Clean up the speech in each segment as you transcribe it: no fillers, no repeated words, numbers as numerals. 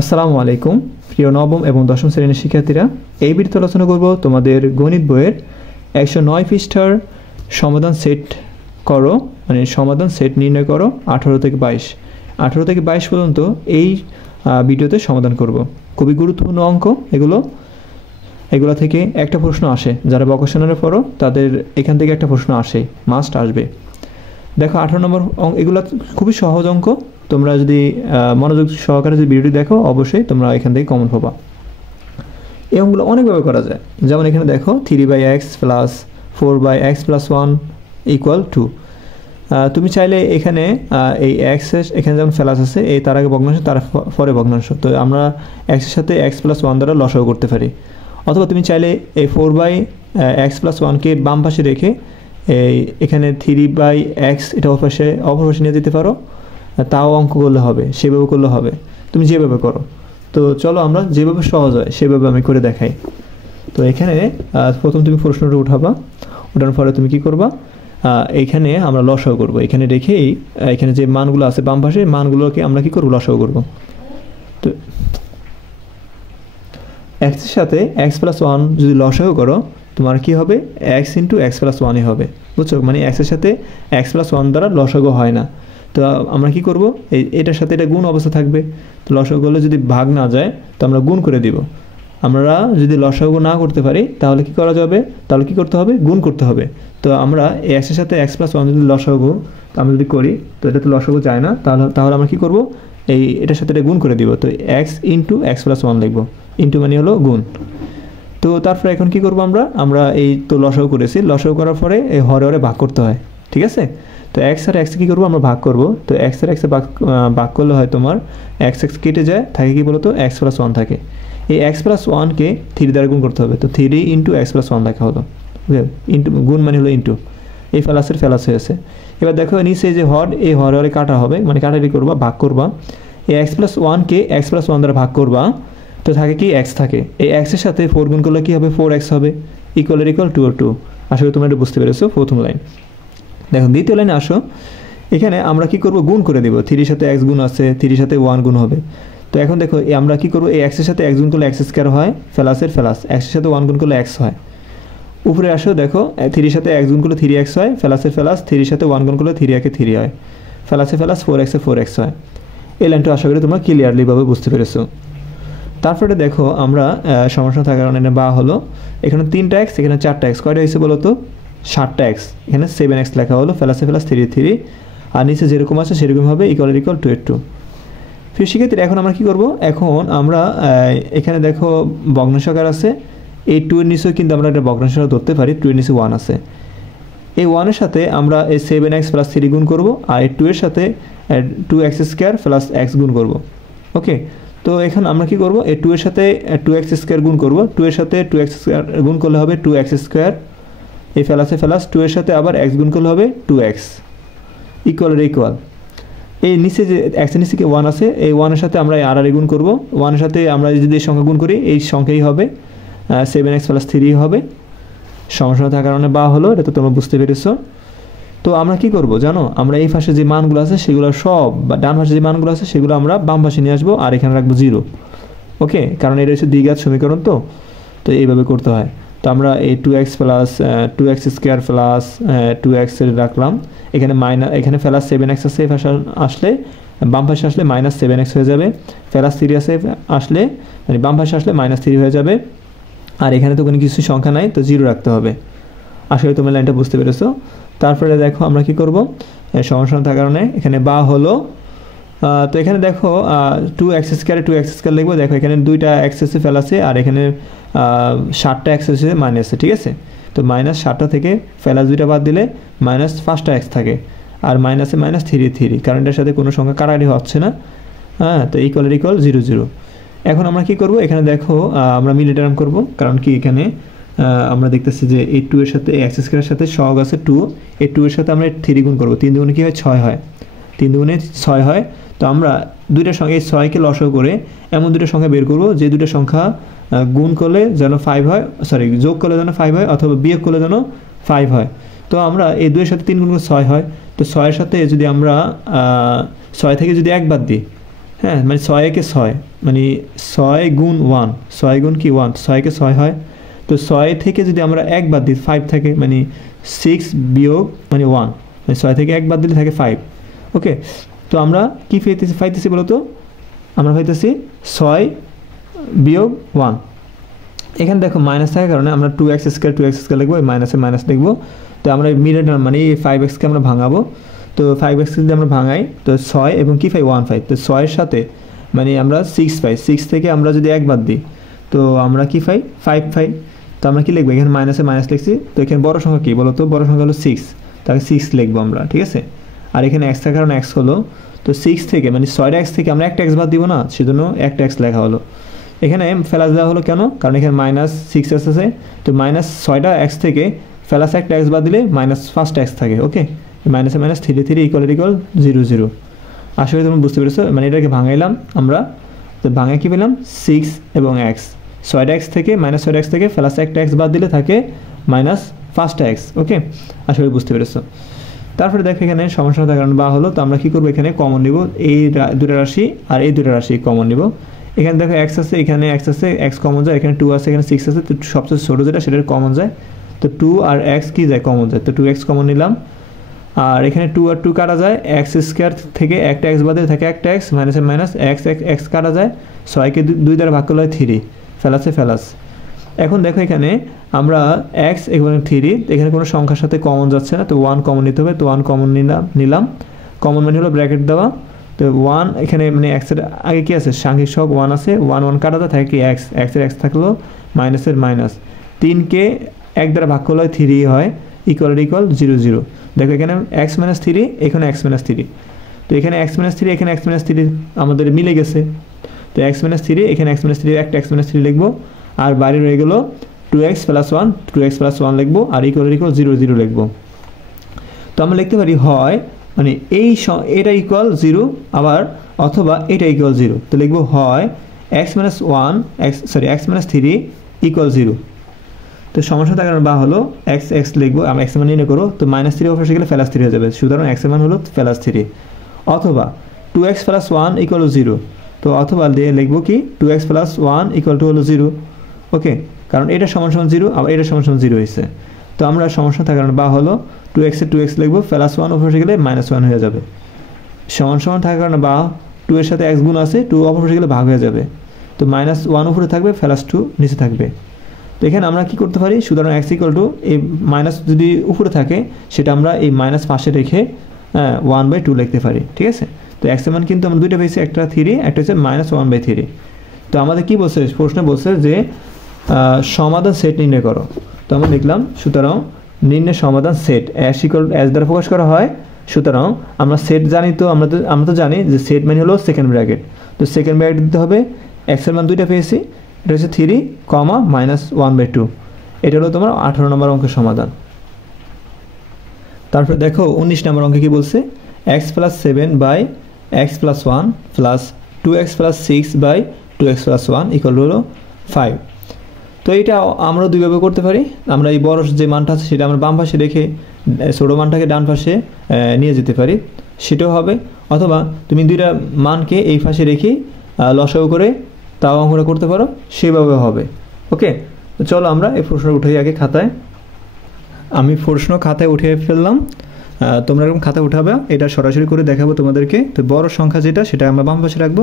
আসসালামু আলাইকুম প্রিয় নবম এবং দশম শ্রেণীর শিক্ষার্থীরা, এই ভিডিওতে আলোচনা করব তোমাদের গণিত বইয়ের 109 পৃষ্ঠার সমাধান সেট করো, মানে সমাধান সেট নির্ণয় করো 18 থেকে 22 পর্যন্ত এই ভিডিওতে সমাধান করব। খুবই গুরুত্বপূর্ণ অঙ্ক এগুলো থেকে একটা প্রশ্ন আসে, যারা ভোকেশনালে পড়ো তাদের এখান থেকে একটা প্রশ্ন আসে, মাস্ট আসবে। দেখো 18 নম্বর অঙ্ক, এগুলো খুবই সহজ অঙ্ক। তোমরা যদি মনোযোগ সহকারে যদি ভিডিওটি দেখো অবশ্যই তোমরা এখান থেকে কমন পাবা। এই অঙ্কগুলো অনেকভাবে করা যায়। যেমন এখানে দেখো 3/x plus 4/x plus 1 equal 2। তুমি চাইলে এখানে এই x এখানে যেমন প্লাস আছে, এই তার আগে ভগ্নাংশ, তার পরে ভগ্নাংশ, তো আমরা x এর সাথে x প্লাস 1 দ্বারা লসাগু করতে পারি। অথবা তুমি চাইলে এই 4/x প্লাস 1কে বাম পাশে রেখে এখানে 3/x এটা অপর পাশে নিয়ে যেতে পারো, তাও অঙ্ক করলে হবে, সেভাবে করলে হবে, তুমি যেভাবে করো। তো চলো আমরা যেভাবে সহজ হয় সেভাবে আমি করে দেখাই। তো এখানে প্রথম তুমি প্রশ্নটা ওঠানোর পরে তুমি কি করবা, এইখানে আমরা লসাগু করব। এখানে রেখেই এখানে যে মানগুলো আছে বাম পাশে, মানগুলোকে আমরা কি করব, লসাগু করব। তো x এর সাথে x প্লাস 1 যদি লসাগু করো, তোমার কি হবে, x ইন্টু x প্লাস 1ই হবে, বুঝছো? মানে x এর সাথে x প্লাস 1 দ্বারা লসাগু হয় না। তো আমরা কি করব, এটার সাথে এটা গুণ অবস্থা থাকবে। তো লসাগু করলে যদি ভাগ না যায় তো আমরা গুণ করে দিব। আমরা যদি লসাগু না করতে পারি তাহলে কি করা যাবে, তাহলে কি করতে হবে, গুণ করতে হবে। তো আমরা x এর সাথে x প্লাস 1 যদি লসাগু আমরা যদি করি, তো এটা তো লসাগু যায় না, তাহলে আমরা কি করব, এটার সাথে এটা গুণ করে দিব। তো x ইন্টু x প্লাস 1 লিখব, ইন্টু মানে হলো গুণ। তো তারপরে এখন কি করব, আমরা এই তো লসাগু করেছি, লসাগু করার পরে এই হরে ভাগ করতে হয়, ঠিক আছে? তো x আর x কি করব, আমরা ভাগ করব। তো x আর x ভাগ করলে হয় তোমার x কেটে যায়, থাকে কি বলতো, x প্লাস 1 থাকে। এই x প্লাস 1কে 3 দ্বারা গুণ করতে হবে। তো 3 ইন্টু x প্লাস 1 লেখা হলো, ইন্টু গুণ মানে হলো ইন্টু, এই ফেলাস হয়েছে। এবার দেখো নিচে যে হর, এই হরে কাটা হবে, মানে কাটারি করবা, ভাগ করবা। এই x প্লাস 1কে x প্লাস 1 দ্বারা ভাগ করবা, তো থাকে কি x থাকে। এই x এর সাথে 4 গুণ করলে কি হবে, 4x হবে, ইকুয়াল 2 আসলে তোমরা এটা বুঝতে পেরেছো প্রথম লাইন। দেখো দ্বিতীয় লাইনে আসো, এখানে আমরা কি করব, গুণ করে দেব। 3 সাথে x গুণ আছে, 3 সাথে 1 গুণ হবে। তো এখন দেখো আমরা কি করব, এই x এর সাথে x গুণ করলে x স্কয়ার হয়, প্লাসের প্লাস, x এর সাথে 1 গুণ করলে x হয়। উপরে আসো, দেখো 3 সাথে x গুণ করলে 3x হয়, প্লাসের প্লাস, 3 সাথে 1 গুণ করলে 3 3 হয়, প্লাসের প্লাস, 4x 4x হয়। এই লাইনটা আশা করি তোমরা ক্লিয়ারলি ভাবে বুঝতে পেরেছো। তারপরে দেখো আমরা সমস্যা থাকার কারণে বা হলো এখানে 3টা x, এখানে 4টা x, কয়টা হয়েছে বলো তো, 7টা x, এখানে 7x লেখা হলো, প্লাসে প্লাস 3 আর নিচে যেরকম আছে সেরকম হবে, ইকুয়াল 2 ফির শিক্ষার্থী এখন আমরা কি করব, এখন আমরা এখানে দেখো ভগ্নাংশাকার আছে, এই 2 এর নিচেও কিন্তু আমরা একটা ভগ্নাংশাকার ধরতে পারি, 2 এর নিচে 1 আছে। এই 1 এর সাথে আমরা এই 7x প্লাস 3 গুণ করব, আর এই 2 এর সাথে 2x স্কয়ার প্লাস x গুণ করব। ওকে, তো এখন আমরা কি করব, এই 2 এর সাথে 2x স্কয়ার গুণ করব, 2 এর সাথে 2x স্কয়ার গুণ করলে হবে 2x স্কয়ার, এই প্লাসে প্লাস, 2 এর সাথে আবার x গুণ করলে হবে 2x, ইকুয়াল। এই নিচে যে x এর নিচে 1 আছে, এই 1 এর সাথে আমরা আর গুণ করব, 1 এর সাথে আমরা যদি এই সংখ্যা গুণ করি, এই সংখ্যাই হবে 7x প্লাস 3 হবে। সমস্যা থাকার কারণে বা হলো, এটা তো তোমরা বুঝতে পেরেছো। তো আমরা কি করব জানো, আমরা এই পাশে যে মানগুলো আছে সেগুলো সব, বা ডান পাশে যে মানগুলো আছে সেগুলো আমরা বাম পাশে নিয়ে আসবো, আর এখানে রাখবো 0। ওকে, কারণ এটা হচ্ছে দ্বিঘাত সমীকরণ, তো এইভাবে করতে হয়। তো আমরা এই 2x plus 2x square plus 2x রাখলাম, এখানে এখানে প্লাস 7x আছে, এই পাশে আসলে বাম পাশে আসলে মাইনাস 7x হয়ে যাবে, প্লাস 3 আছে আসলে, মানে বাম পাশে আসলে মাইনাস 3 হয়ে যাবে, আর এখানে তো কোনো কিছু সংখ্যা নাই, তো 0 রাখতে হবে। আশা করি তোমরা লাইনটা বুঝতে পেরেছো। তারপরে দেখো আমরা কি করব, সমস্যা থাকার কারণে এখানে বা হলো, তো এখানে দেখো 2x স্কয়ার লিখবো। দেখো এখানে 2টা x আছে প্লাসে, আর এখানে 7টা x আছে মাইনাসে, ঠিক আছে? তো মাইনাস 7টা থেকে প্লাস 2টা বাদ দিলে মাইনাস 5টা x থাকে, আর মাইনাসে মাইনাস 3 কারণ এটার সাথে কোনো সংখ্যা কাটাকাটি হচ্ছে না, হ্যাঁ, তো ইকুয়াল 0। এখন আমরা কি করব, এখানে দেখো আমরা মিলে টার্ম করব, কারণ কি এখানে আমরা দেখতেছি যে এই 2 এর সাথে x স্কয়ারের সাথে সহগ আছে 2, এই 2 এর সাথে আমরা 3 গুণ করব, 3 দুগুণে কি হয়, 6 হয়, 3 দুগুণে 6 হয়। তো আমরা দুইটা সংখ্যা, এই 6কে লসাগু করে এমন দুটো সংখ্যা বের করব যে দুটো সংখ্যা গুণ করলে যেন 5 হয়, সরি যোগ করলে যেন 5 হয়, অথবা বিয়োগ করলে যেন 5 হয়। তো আমরা এই 2 এর সাথে 3 গুণ করলে 6 হয়। তো 6 এর সাথে যদি আমরা 6 থেকে যদি 1 বাদ দিই, হ্যাঁ মানে 6 একে 6 মানে 6 গুণ 1, 6 গুণ কি 1, 6 একে 6 হয়। তো 6 থেকে যদি আমরা 1 বাদ দিই 5 থাকে, মানে 6 বিয়োগ মানে 1, মানে 6 থেকে 1 বাদ দিলে থাকে 5। ওকে, তো আমরা কি পাইতেছি বলো তো, আমরা পাইতেছি 6 বিয়োগ 1। এখানে দেখো মাইনাস থাকার কারণে আমরা 2x স্কয়ার লিখবো, এই মাইনাসে মাইনাস লিখবো। তো আমরা মিডল টার্ম মানে এই 5xকে আমরা ভাঙাবো। তো 5x যদি আমরা ভাঙাই তো 6 এবং কি পাই 1 পাই। তো 6 এর সাথে মানে আমরা 6 পাই, 6 থেকে আমরা যদি 1 বাদ দিই তো আমরা কি পাই 5 পাই। তো আমরা কি লিখবো, এখানে মাইনাসে মাইনাস লিখছি। তো এখানে বড় সংখ্যা কি বলো তো, বড় সংখ্যা হলো 6, তাকে 6 লিখবো আমরা, ঠিক আছে। আর এখানে x থাকার কারণে x হলো, তো 6 থেকে মানে 6টা x থেকে আমরা একটা x বাদ দিব না, সেজন্য একটা x লেখা হলো। এখানে ফেলাস দেওয়া হলো কেন, কারণ এখানে মাইনাস 6x আছে। তো মাইনাস 6টা x থেকে ফেলাস একটা x বাদ দিলে মাইনাস 5টা x থাকে। ওকে, মাইনাসে মাইনাস 3 3 ইকুয়াল 0 0। আশা করি তুমি বুঝতে পেরেছো, মানে এটাকে ভাঙাইলাম আমরা। তো ভাঙাই কি পেলাম 6 এবং x, 6টা x থেকে মাইনাস 6টা x থেকে ফেলাস একটা x বাদ দিলে থাকে মাইনাস 5টা x। ওকে, আশা করি বুঝতে পেরেছো। তারপরে দেখো এখানে সমস্যা থাকার কারণে বা হলো, তো আমরা কি করবো, এখানে কমন নিব, এই দুটো রাশি আর এই দুটো রাশি কমন নিব। এখানে দেখো x আছে, এখানে x আছে, x কমন যায়, এখানে 2 আছে, এখানে 6 আছে। তো সবচেয়ে ছোট যেটা সেটা কমন যায়, তো 2 আর x কি যায় কমন যায়, তো 2x কমন নিলাম। আর এখানে 2 আর 2 কাটা যায়, x স্কয়ার থেকে একটা x বাদে থাকে একটা x, মাইনাসে মাইনাস x কাটা যায়, 6কে 2 দ্বারা ভাগ করলে হয় 3, ফেলাসে ফেলাস। এখন দেখো এখানে আমরা x এখানে 3, এখানে কোনো সংখ্যার সাথে কমন যাচ্ছে না, তো 1 কমন নিতে হবে। তো 1 কমন নিলাম, কমন মানে হলো ব্র্যাকেট দেওয়া। তো 1 এখানে মানে x এর আগে কি আছে, সাংখ্যিক সহগ 1 আছে, 1 1 কাটা থাকে কি x, x এর x থাকলো মাইনাসের মাইনাস, 3কে 1 দ্বারা ভাগ করলে 3 হয়, ইকুয়াল 0 0। দেখো এখানে x - 3, এখানে x - 3, তো এখানে x - 3, এখানে x - 3 আমাদের মিলে গেছে। তো x - 3, এখানে x - 3, একটা x - 3 লিখবো। আর বাইরে রয়ে গেল 2x + 1, 2x + 1 লিখবো, আর ইকুয়াল 0 0 লিখবো। তো আমরা লিখতে পারি হয় মানে এটা ইকুয়াল 0, আবার অথবা এটা ইকুয়াল 0। তো লিখবো হয় x - 3 ইকুয়াল 0। তো সমস্যা থাকার কারণে বা হলো x লিখবো, আমরা x এর মান নির্ণয় করো। তো -3 অবশ্যই গেলে +3 হয়ে যাবে, সুতরাং x এর মান হলো +3। অথবা 2x + 1 ইকুয়াল 0, তো অথবা দিয়ে লিখবো কি 2x + 1 ইকুয়াল টু হলো 0। ওকে, কারণ এটা সমান 0, আবার এটা সমান 0 হয়েছে। তো আমরা সমস্যা থাকার কারণে বা হলো 2x এর 2x লিখবো, +1 অপরপাশে গেলে -1 হয়ে যাবে। সমান থাকার কারণে বা 2 এর সাথে x গুণ আছে, 2 অপরপাশে গেলে ভাগ হয়ে যাবে। তো -1 উপরে থাকবে, +2 নিচে থাকবে। তো এখানে আমরা কি করতে পারি, সুতরাং x ইকুয়াল টু এই মাইনাস যদি উপরে থাকে সেটা আমরা এই মাইনাস পাশে রেখে 1/2 লিখতে পারি, ঠিক আছে। তো x এর মান কিন্তু আমরা দুইটা পেয়েছি, একটা 3, একটা হচ্ছে -1/3। তো আমাদের কি বলছে, প্রশ্নে বলছে যে সমাধান সেট নির্ণয় করো। তো আমরা লিখলাম সুতরাং নির্ণয় সমাধান সেট as দ্বারা প্রকাশ করা হয়। সুতরাং আমরা সেট জানি, তো আমরা তো জানি যে সেট মানে হলো সেকেন্ড ব্র্যাকেট। তো সেকেন্ড ব্র্যাকেট দিতে হবে, x এর মান দুইটা পেয়েছি, এটা হচ্ছে 3, -1/2। এটা হলো তোমার 18 নম্বর অঙ্কের সমাধান। তারপরে দেখো 19 নম্বর অঙ্কে কি বলছে, x + 7/x + 1 + 2x + 6/2x + 1 equal হলো 5। তো এটা আমরা দুইভাবে করতে পারি। আমরা এই বড় যে মানটা আছে সেটা আমরা বাম পাশে রেখে ছোট মানটাকে ডান পাশে নিয়ে যেতে পারি, সেটাও হবে। অথবা তুমি দুইটা মানকে এই পাশে রেখে লসাগু করে তাও অঙ্কটা করতে পারো, সেভাবে হবে। ওকে, তো চলো আমরা এই প্রশ্ন উঠাই আগে খাতায়। আমি প্রশ্ন খাতায় উঠিয়ে ফেললাম, তোমরা এরকম খাতা উঠাবে, এটা সরাসরি করে দেখাবো তোমাদেরকে। তো বড় সংখ্যা যেটা সেটা আমরা বাম পাশে রাখবো,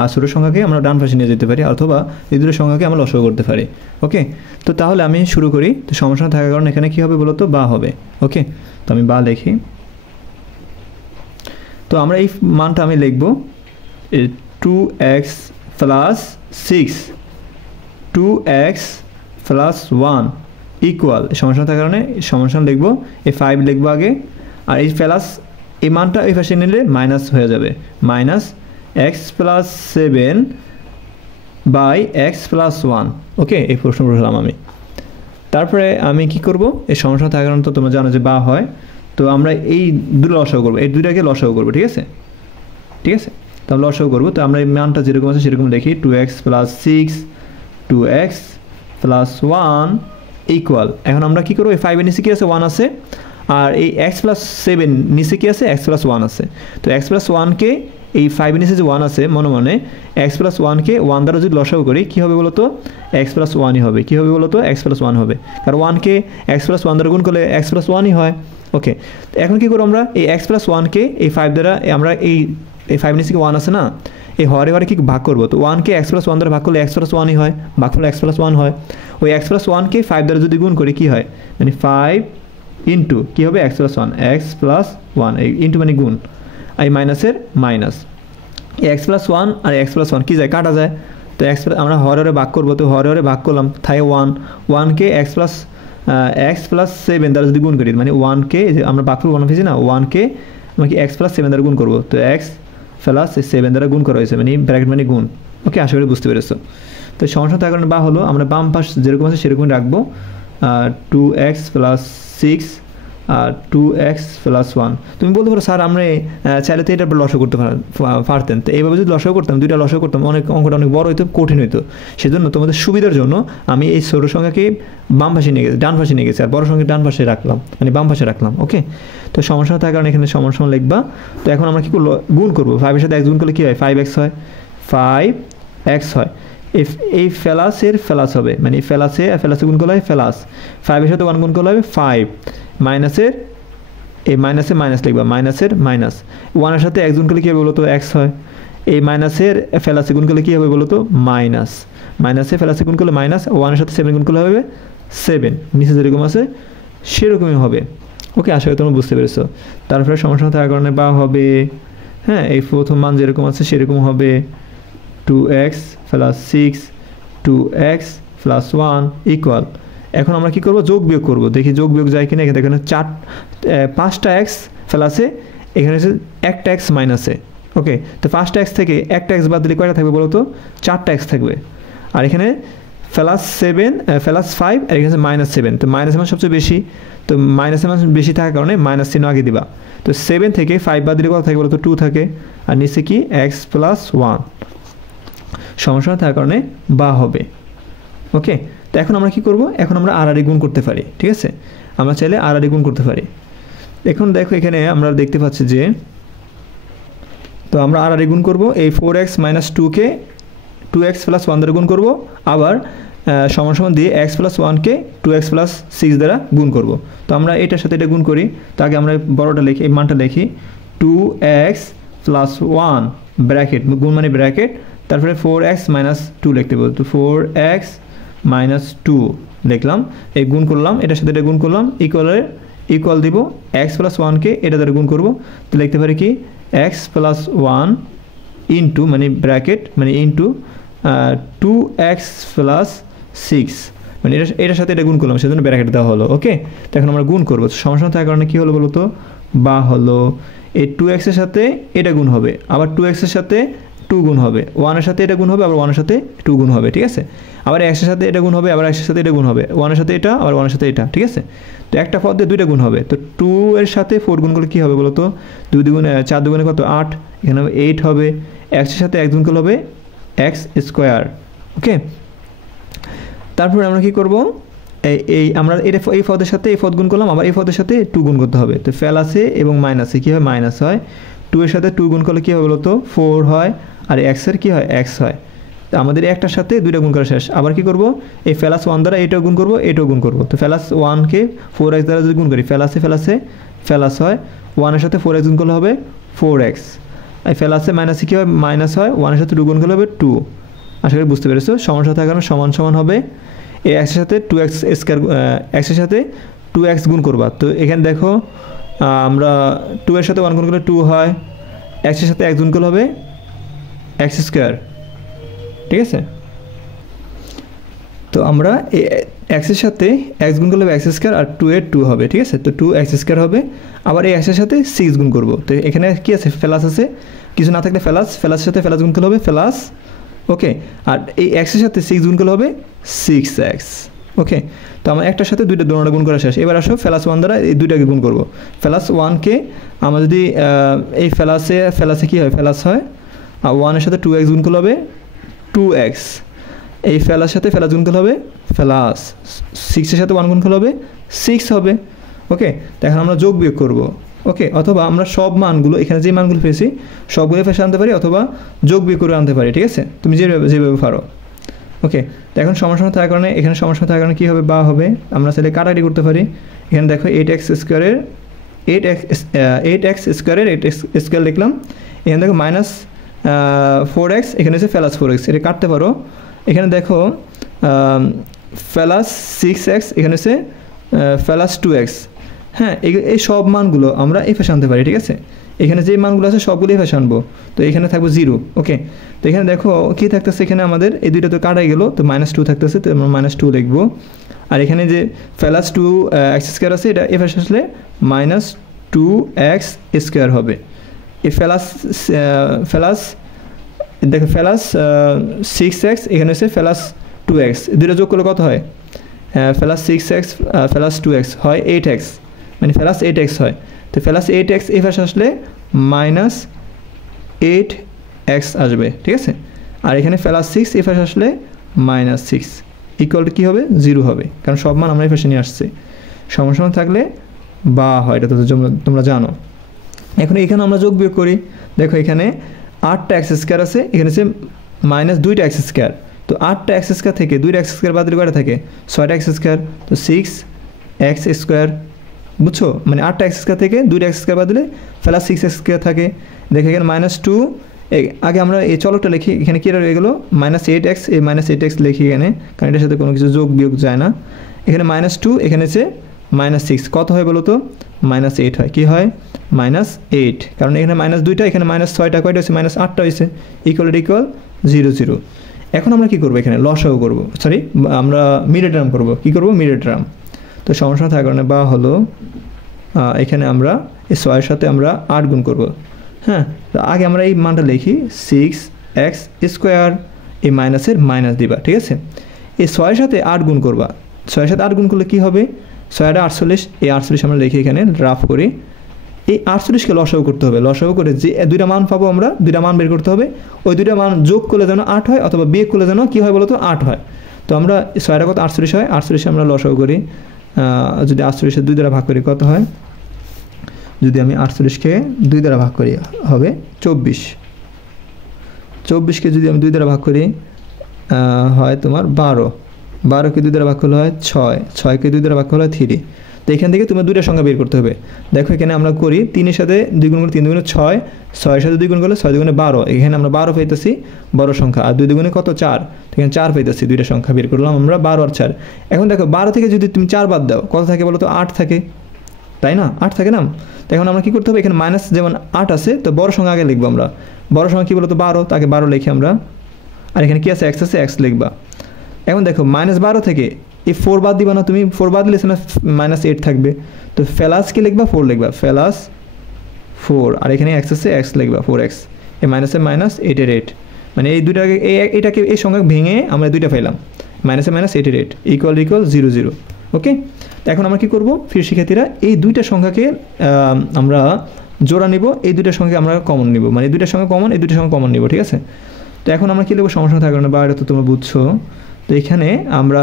আর ছোটো সংখ্যাকে আমরা ডান পাশে নিয়ে যেতে পারি, অথবা এই দুটো সংখ্যাকে আমরা লসাগু করতে পারি। ওকে, তো তাহলে আমি শুরু করি। তো সমস্যা থাকার কারণে এখানে কী হবে বলো তো, বা হবে। ওকে, তো আমি বা লিখি। তো আমরা এই মানটা আমি লিখবো 2x + 6, 2x + 1 ইকুয়াল, সমস্যা থাকার কারণে সমস্যা লিখবো, এই 5 লিখবো আগে, আর এই প্লাস এই মানটা এই পাশে নিলে মাইনাস হয়ে যাবে, -x + 7/x + 1। ওকে, এই প্রশ্ন বললাম আমি। তারপরে আমি কি করব, এই সমস্যা থাকার কারণে তো তোমরা জানো যে বা হয়, তো আমরা এই দুটো লসাগু করবো, এই দুইটাকে লসাগু করবো, ঠিক আছে। তো আমরা লসাগু করবো। তো আমরা এই মানটা যেরকম আছে সেরকম লিখি, 2x + 6, 2x + 1 ইকুয়াল। এখন আমরা কি করবো, এই 5 এর নিচে কি আছে, 1 আছে, আর এই x + 7 নিচে কি আছে, x + 1 আছে। তো x + 1কে এই 5 এর নিচে যে 1 আছে মনে মনে x প্লাস 1কে 1 দ্বারা যদি লসাগু করি কী হবে বলো তো x প্লাস 1ই হবে। কী হবে বলো তো x প্লাস 1 হবে, কারণ 1কে x প্লাস 1 দ্বারা গুণ করলে x প্লাস 1ই হয়। ওকে, এখন কী করবো আমরা এই x প্লাস 1কে এই 5 দ্বারা আমরা এই 5 নিচে 1 আছে না, এই হরে হরে কি ভাগ করবো, তো 1কে x প্লাস 1 দ্বারা ভাগ করলে x প্লাস 1ই হয়, ভাগফল x প্লাস 1 হয়। ওই x প্লাস 1কে 5 দ্বারা যদি গুণ করি কী হয়, মানে 5 ইন্টু কী হবে x প্লাস 1, x প্লাস 1 এই ইন্টু মানে গুণ, এই মাইনাসের মাইনাস, x প্লাস 1 আর x প্লাস 1 কী যায়, কাটা যায়। তো x আমরা হরে হরে ভাগ করবো, তো হরে হরে ভাগ করলাম, থাকে 1কে x প্লাস 7 দ্বারা যদি গুণ করি, মানে 1কে আমরা ভাগফল 1 পেয়েছি না, 1কে আমরা কি x প্লাস 7 দ্বারা গুণ করবো, তো x প্লাস 7 দ্বারা গুণ করা হয়েছে, মানে ব্র্যাকেট মানে গুণ। ওকে, আশা করি বুঝতে পেরেছো। তো সমস্যা থাকার কারণে বা হলো আমরা বাম পাশ যেরকম আছে সেরকমই রাখবো, 2x প্লাস 6 আর 2x প্লাস 1। তুমি বলতে পারো স্যার আমরা চাইলে তো এটা লসাগু করতে পারতেন, তো এইভাবে যদি লসাগু করতাম, দুইটা লসাগু করতাম, অঙ্কটা অনেক বড় হইতো, কঠিন হইতো। সেজন্য তোমাদের সুবিধার জন্য আমি এই ছোটো সংখ্যাকে বাম পাশে নিয়ে গেছি, ডান পাশে নিয়ে গেছি, আর বড় সংখ্যা ডান পাশে রাখলাম, মানে বাম পাশে রাখলাম। ওকে, তো সমস্যা থাকার কারণে এখানে সমান সমান লিখবা। তো এখন আমরা কী করবো, গুণ করবো, 5-এর সাথে x গুণ করলে কী হয়, 5x হয়, 5x হয়। এই ফেলাসের ফেলাস হবে, মানে ফেলাসে গুণ করলে হয় ফেলাস, 5-এর সাথে 1 গুণ করলে হবে 5, মাইনাসের এই মাইনাসে মাইনাস লিখবা, মাইনাসের মাইনাস, 1-এর সাথে x গুণ করলে কী হবে বলো তো x হয়, এই মাইনাসের ফেলাসে গুণ করলে কী হবে বলো তো মাইনাস, মাইনাসে ফেলাসে গুণ করলে মাইনাস, 1-এর সাথে 7 গুণ করলে হবে 7, নিচে যেরকম আছে সেরকমই হবে। ওকে, আশা করি তোমরা বুঝতে পেরেছো। তারপরে সমস্যা থাকার কারণে বা হবে, হ্যাঁ, এই প্রথম মান যেরকম আছে সেরকম হবে, 2x plus 6 2x plus 1 equal. এখন আমরা কী করবো, যোগ বিয়োগ করবো, দেখি যোগ বিয়োগ যায় কিনা। এখানে 5টা x প্লাসে, এখানে হচ্ছে একটা x মাইনাসে। ওকে, তো 5টা x থেকে একটা x বাদ দিলে কয়টা থাকবে বলো তো, 4টা x থাকবে। আর এখানে প্লাস 7 প্লাস 5 আর এখানে -7, তো মাইনাস মান সবচেয়ে বেশি, তো মাইনাস মান বেশি থাকার কারণে মাইনাস চিহ্ন আগে দিবা। তো 7 থেকে 5 বাদ দিলে কত থাকে বলো তো 2 থাকে, আর নিচে কি x প্লাস 1, সমস্যা থাকার কারণে বা হবে। ওকে, তো এখন আমরা কি করব, এখন আমরা আড়াআড়ি গুণ করতে পারি, ঠিক আছে, আমরা চাইলে আড়াআড়ি গুণ করতে পারি। এখন দেখো এখানে আমরা দেখতে পাচ্ছি যে, তো আমরা আড়াআড়ি গুণ করব, এই 4x মাইনাস 2কে 2x প্লাস 1 দ্বারা গুণ করব, আবার সমান সমান দিয়ে x প্লাস 1কে 2x প্লাস 6 দ্বারা গুণ করব। তো আমরা এটার সাথে এটা গুণ করি, তাকে আমরা বড়টা লিখি, এই মানটা লিখি 2x প্লাস 1 ব্র্যাকেট, গুণ মানে ব্র্যাকেট, তারপরে 4x মাইনাস 2 লিখতে বলবো, তো 4x মাইনাস 2 লিখলাম, এই গুণ করলাম, এটার সাথে এটা গুণ করলাম, ইকুয়াল দিব x প্লাস 1কে এটা দ্বারা গুণ করব, তো লিখতে পারি কি x প্লাস 1 ইন্টু মানে ব্র্যাকেট মানে ইন্টু 2x প্লাস 6, মানে এটার সাথে এটা গুণ করলাম, সেজন্য ব্র্যাকেট দেওয়া হলো। ওকে, তো এখন আমরা গুণ করবো, সমস্যা থাকার কারণে কী হলো বলো তো, বা হলো এই 2x এর সাথে এটা গুণ হবে, আবার 2x এর সাথে 2 গুণ হবে, 1-এর সাথে এটা গুণ হবে, আবার 1-এর সাথে 2 গুণ হবে, ঠিক আছে, আবার x এর সাথে এটা গুণ হবে, আবার x এর সাথে এটা গুণ হবে, 1-এর সাথে এটা, আবার 1-এর সাথে এটা, ঠিক আছে। তো একটা পদে দুইটা গুণ হবে, তো 2 এর সাথে 4 গুণ করলে কী হবে বলো তো, 2 দুগুণে 4 দুগুণে কত 8, এখানে হবে 8 হবে, x এর সাথে 1 গুণ করলে হবে x স্কোয়ার। ওকে, তারপরে আমরা কি করব, এই আমরা এই পদের সাথে এই পদ গুণ করলাম, আবার এই পদের সাথে 2 গুণ করতে হবে, তো প্লাসে এবং মাইনাসে কী হয়, মাইনাস হয়, 2 এর সাথে 2 গুণ করলে কী হবে বলো তো 4 হয়, আর x এর কী হয় x হয়। তো আমাদের একটার সাথে দুইটা গুণ করা শেষ, আবার কি করব, এই প্লাস 1 দ্বারা এটাও গুণ করব, এটাও গুণ করব, তো প্লাস 1কে 4x দ্বারা যদি গুণ করি, প্লাসে প্লাস হয়, 1-এর সাথে 4x গুণ করলে হবে 4x, এই প্লাসে মাইনাসে কী হয়, মাইনাস হয়, 1-এর সাথে 2 গুণ করলে হবে 2। আশা করি বুঝতে পেরেছো। সমস্যা থাকার কারণে সমান সমান হবে, এই x এর সাথে 2x স্কয়ার, x এর সাথে 2x গুণ করবা, তো এখানে দেখো আমরা 2 এর সাথে 1 গুণ করলে 2 হয়, x এর সাথে 1 গুণ করলে হবে x স্কয়ার, ঠিক আছে। তো আমরা x এর সাথে x গুণ করলে x স্কয়ার, আর 2 এর 2 হবে, ঠিক আছে, তো 2x স্কয়ার হবে, আবার এই x এর সাথে 6 গুণ করব, তো এখানে কি আছে, প্লাস আছে, কিছু না থাকলে প্লাসের সাথে প্লাস গুণ করলে হবে প্লাস। ওকে, আর এই x এর সাথে 6 গুণ করলে হবে 6x। ওকে, তো আমরা একটার সাথে দুইটা দোনোটা গুণ করা শেষ, এবার আসো প্লাস 1 দ্বারা এই দুইটাকে গুণ করব, প্লাস 1কে আমরা যদি এই প্লাসে কী হয়, প্লাস হয়, আর 1-এর সাথে 2x গুণ করলে হবে 2x, এই প্লাসের সাথে প্লাস গুণ করলে হবে প্লাস, 6-এর সাথে 1 গুণ করলে হবে 6 হবে। ওকে, তো এখন আমরা যোগ বিয়োগ করব, ওকে, অথবা আমরা সব মানগুলো এখানে যে মানগুলো পেয়েছি সবগুলো ফেসে আনতে পারি, অথবা যোগ বিয়োগ করে আনতে পারি, ঠিক আছে, তুমি যেভাবে পারো। ওকে, তো এখন সমস্যা থাকার কারণে এখানে সমস্যা থাকার কারণে কী হবে, বা হবে, আমরা চাইলে কাটাকাটি করতে পারি। এখানে দেখো 8x স্কোয়ারের 8x স্কোয়ারের 8x স্কোয়ার লিখলাম, এখানে দেখো মাইনাস 4x, এখানে হচ্ছে প্লাস 4x, এটা কাটতে পারো। এখানে দেখো প্লাস 6x, এখানে হচ্ছে প্লাস 2x। হ্যাঁ, এই সব মানগুলো আমরা এই পাশে আনতে পারি, ঠিক আছে, এখানে যে মানগুলো আছে সবগুলো এই পাশে আনবো, তো এখানে থাকবো 0। ওকে, তো এখানে দেখো কী থাকতেছে, এখানে আমাদের এই দুইটা তো কাটাই গেল, তো -2 থাকতেছে, তো আমরা -2 লিখবো। আর এখানে যে প্লাস 2x স্কোয়ার আছে, এটা এই পাশে আসলে -2x স্কোয়ার হবে। এই প্লাস দেখো প্লাস 6x, এখানে হচ্ছে প্লাস 2x, দুটো যোগ করলে কত হয়, প্লাস 6x প্লাস 2x হয় 8x, মানে প্লাস 8x হয়। তো প্লাস 8x এই পাশে আসলে -8x আসবে, ঠিক আছে। আর এখানে প্লাস 6 এই পাশে আসলে -6 ইকুয়াল টু কী হবে, 0 হবে, কারণ সব মান আমরা এই পাশে নিয়ে আসছি। সমস্যা থাকলে বা হয়, এটা তো তোমরা জানো। এখন এখানে আমরা যোগ বিয়োগ করি, দেখো এখানে 8টা x স্কোয়ার আছে, এখানে হচ্ছে -2টা x স্কোয়ার, তো 8টা x স্কোয়ার থেকে 2টা x স্কোয়ার বাদ দিলে কয়টা থাকে, 6টা x স্কোয়ার, তো 6x স্কোয়ার, বুঝছো, মানে 8টা x স্কোয়ার থেকে 2টা x স্কোয়ার বাদ দিলে প্লাস 6x স্কোয়ার থাকে। দেখো এখানে -2, আগে আমরা এই চলকটা লিখি, এখানে কী রয়ে গেলো, -8x, এই -8x লিখি এখানে, কারণ এটার সাথে কোনো কিছু যোগ বিয়োগ যায় না। এখানে -2, এখানে হচ্ছে -6, কত হয় বলো তো, -8 হয়, কী হয়, -8, কারণ এখানে -2টা, এখানে -6টা, কয়টা হয়েছে, -8টা হয়েছে, ইকুয়াল 0 0। এখন আমরা কী করবো, এখানে লসাগু করবো, সরি আমরা মিডল টার্ম করবো, কী করবো, মিডল টার্ম। তো সমস্যা থাকার কারণে বা হলো এখানে আমরা এই 6-এর সাথে আমরা 8 গুণ করবো। হ্যাঁ, তো আগে আমরা এই মানটা লিখি 6x স্কোয়ার, এই মাইনাসের মাইনাস দিবা, ঠিক আছে। এই 6-এর সাথে 8 গুণ করবা, 6-এর সাথে 8 গুণ করলে কী হবে, 6 × 8 = 48, এই 48 আমরা লিখি এখানে রাফ করি। এই 48কে লসাগু করতে হবে, লসাগু করে যে দুইটা মান পাবো আমরা, দুইটা মান বের করতে হবে, ওই দুইটা মান যোগ করলে যেন 8 হয়, অথবা বিয়োগ করলে যেন কী হয় বলো তো, 8 হয়। তো আমরা 6 কত, 48 হয়, 48 আমরা লসাগু করি, যদি 48-এর 2 দ্বারা ভাগ করি কত হয়, যদি আমি 48কে 2 দ্বারা ভাগ করি হবে 24, 24কে যদি আমি 2 দ্বারা ভাগ করি হয় তোমার 12, 12কে 2 দ্বারা ভাগ করলে হয় 6, 6কে 2 দ্বারা ভাগ করলে হয় 3। তো এখান থেকে তোমার দুইটা সংখ্যা বের করতে হবে। দেখো এখানে আমরা করি 3-এর সাথে 2 গুণ করলে 3 2 6, 6-এর সাথে 2 গুণ করলে 6 2 12, এখানে আমরা 12 পাইতেছি বড় সংখ্যা, আর 2 2 কত, 4, তো এখানে 4 পাইতেছি, দুইটা সংখ্যা বের করলাম আমরা 12 আর 4। এখন দেখো 12 থেকে যদি তুমি 4 বাদ দাও কত থাকে বলো তো, 8 থাকে, তাই না, 8 থাকে না। তো এখন আমরা কী করতে হবে, এখানে মাইনাস যেমন 8 আছে, তো বড় সংখ্যা আগে লিখবো আমরা, বড় সংখ্যা কী বলো তো, 12, তাকে 12 লিখি আমরা, আর এখানে কী আছে, x আছে, x লিখবা। এখন দেখো -12 থেকে এই 4 বাদ দিবা না তুমি, 4 বাদ দিলে না -8 থাকবে, তো প্লাস কি লিখবা, 4 লিখবা, প্লাস 4, আর এখানে x আছে, x লিখবা 4x, এই মাইনাসে মাইনাস 8 মানে এই দুইটাকে এটাকে এই সংখ্যা ভেঙে আমরা দুইটা পেলাম, -8 ইকুয়াল 0 0। ওকে, এখন আমরা কী করবো, প্রিয় শিক্ষার্থীরা, এই দুইটা সংখ্যাকে আমরা জোড়া নিব, এই দুইটা সংখ্যা আমরা কমন নিব, মানে এই দুইটা সংখ্যা কমন, এই দুইটা সংখ্যা কমন নিব, ঠিক আছে। তো এখন আমরা কী লিখবো, সমস্যা থাকবে না, বা এটা তো তোমরা বুঝছো। তো এখানে আমরা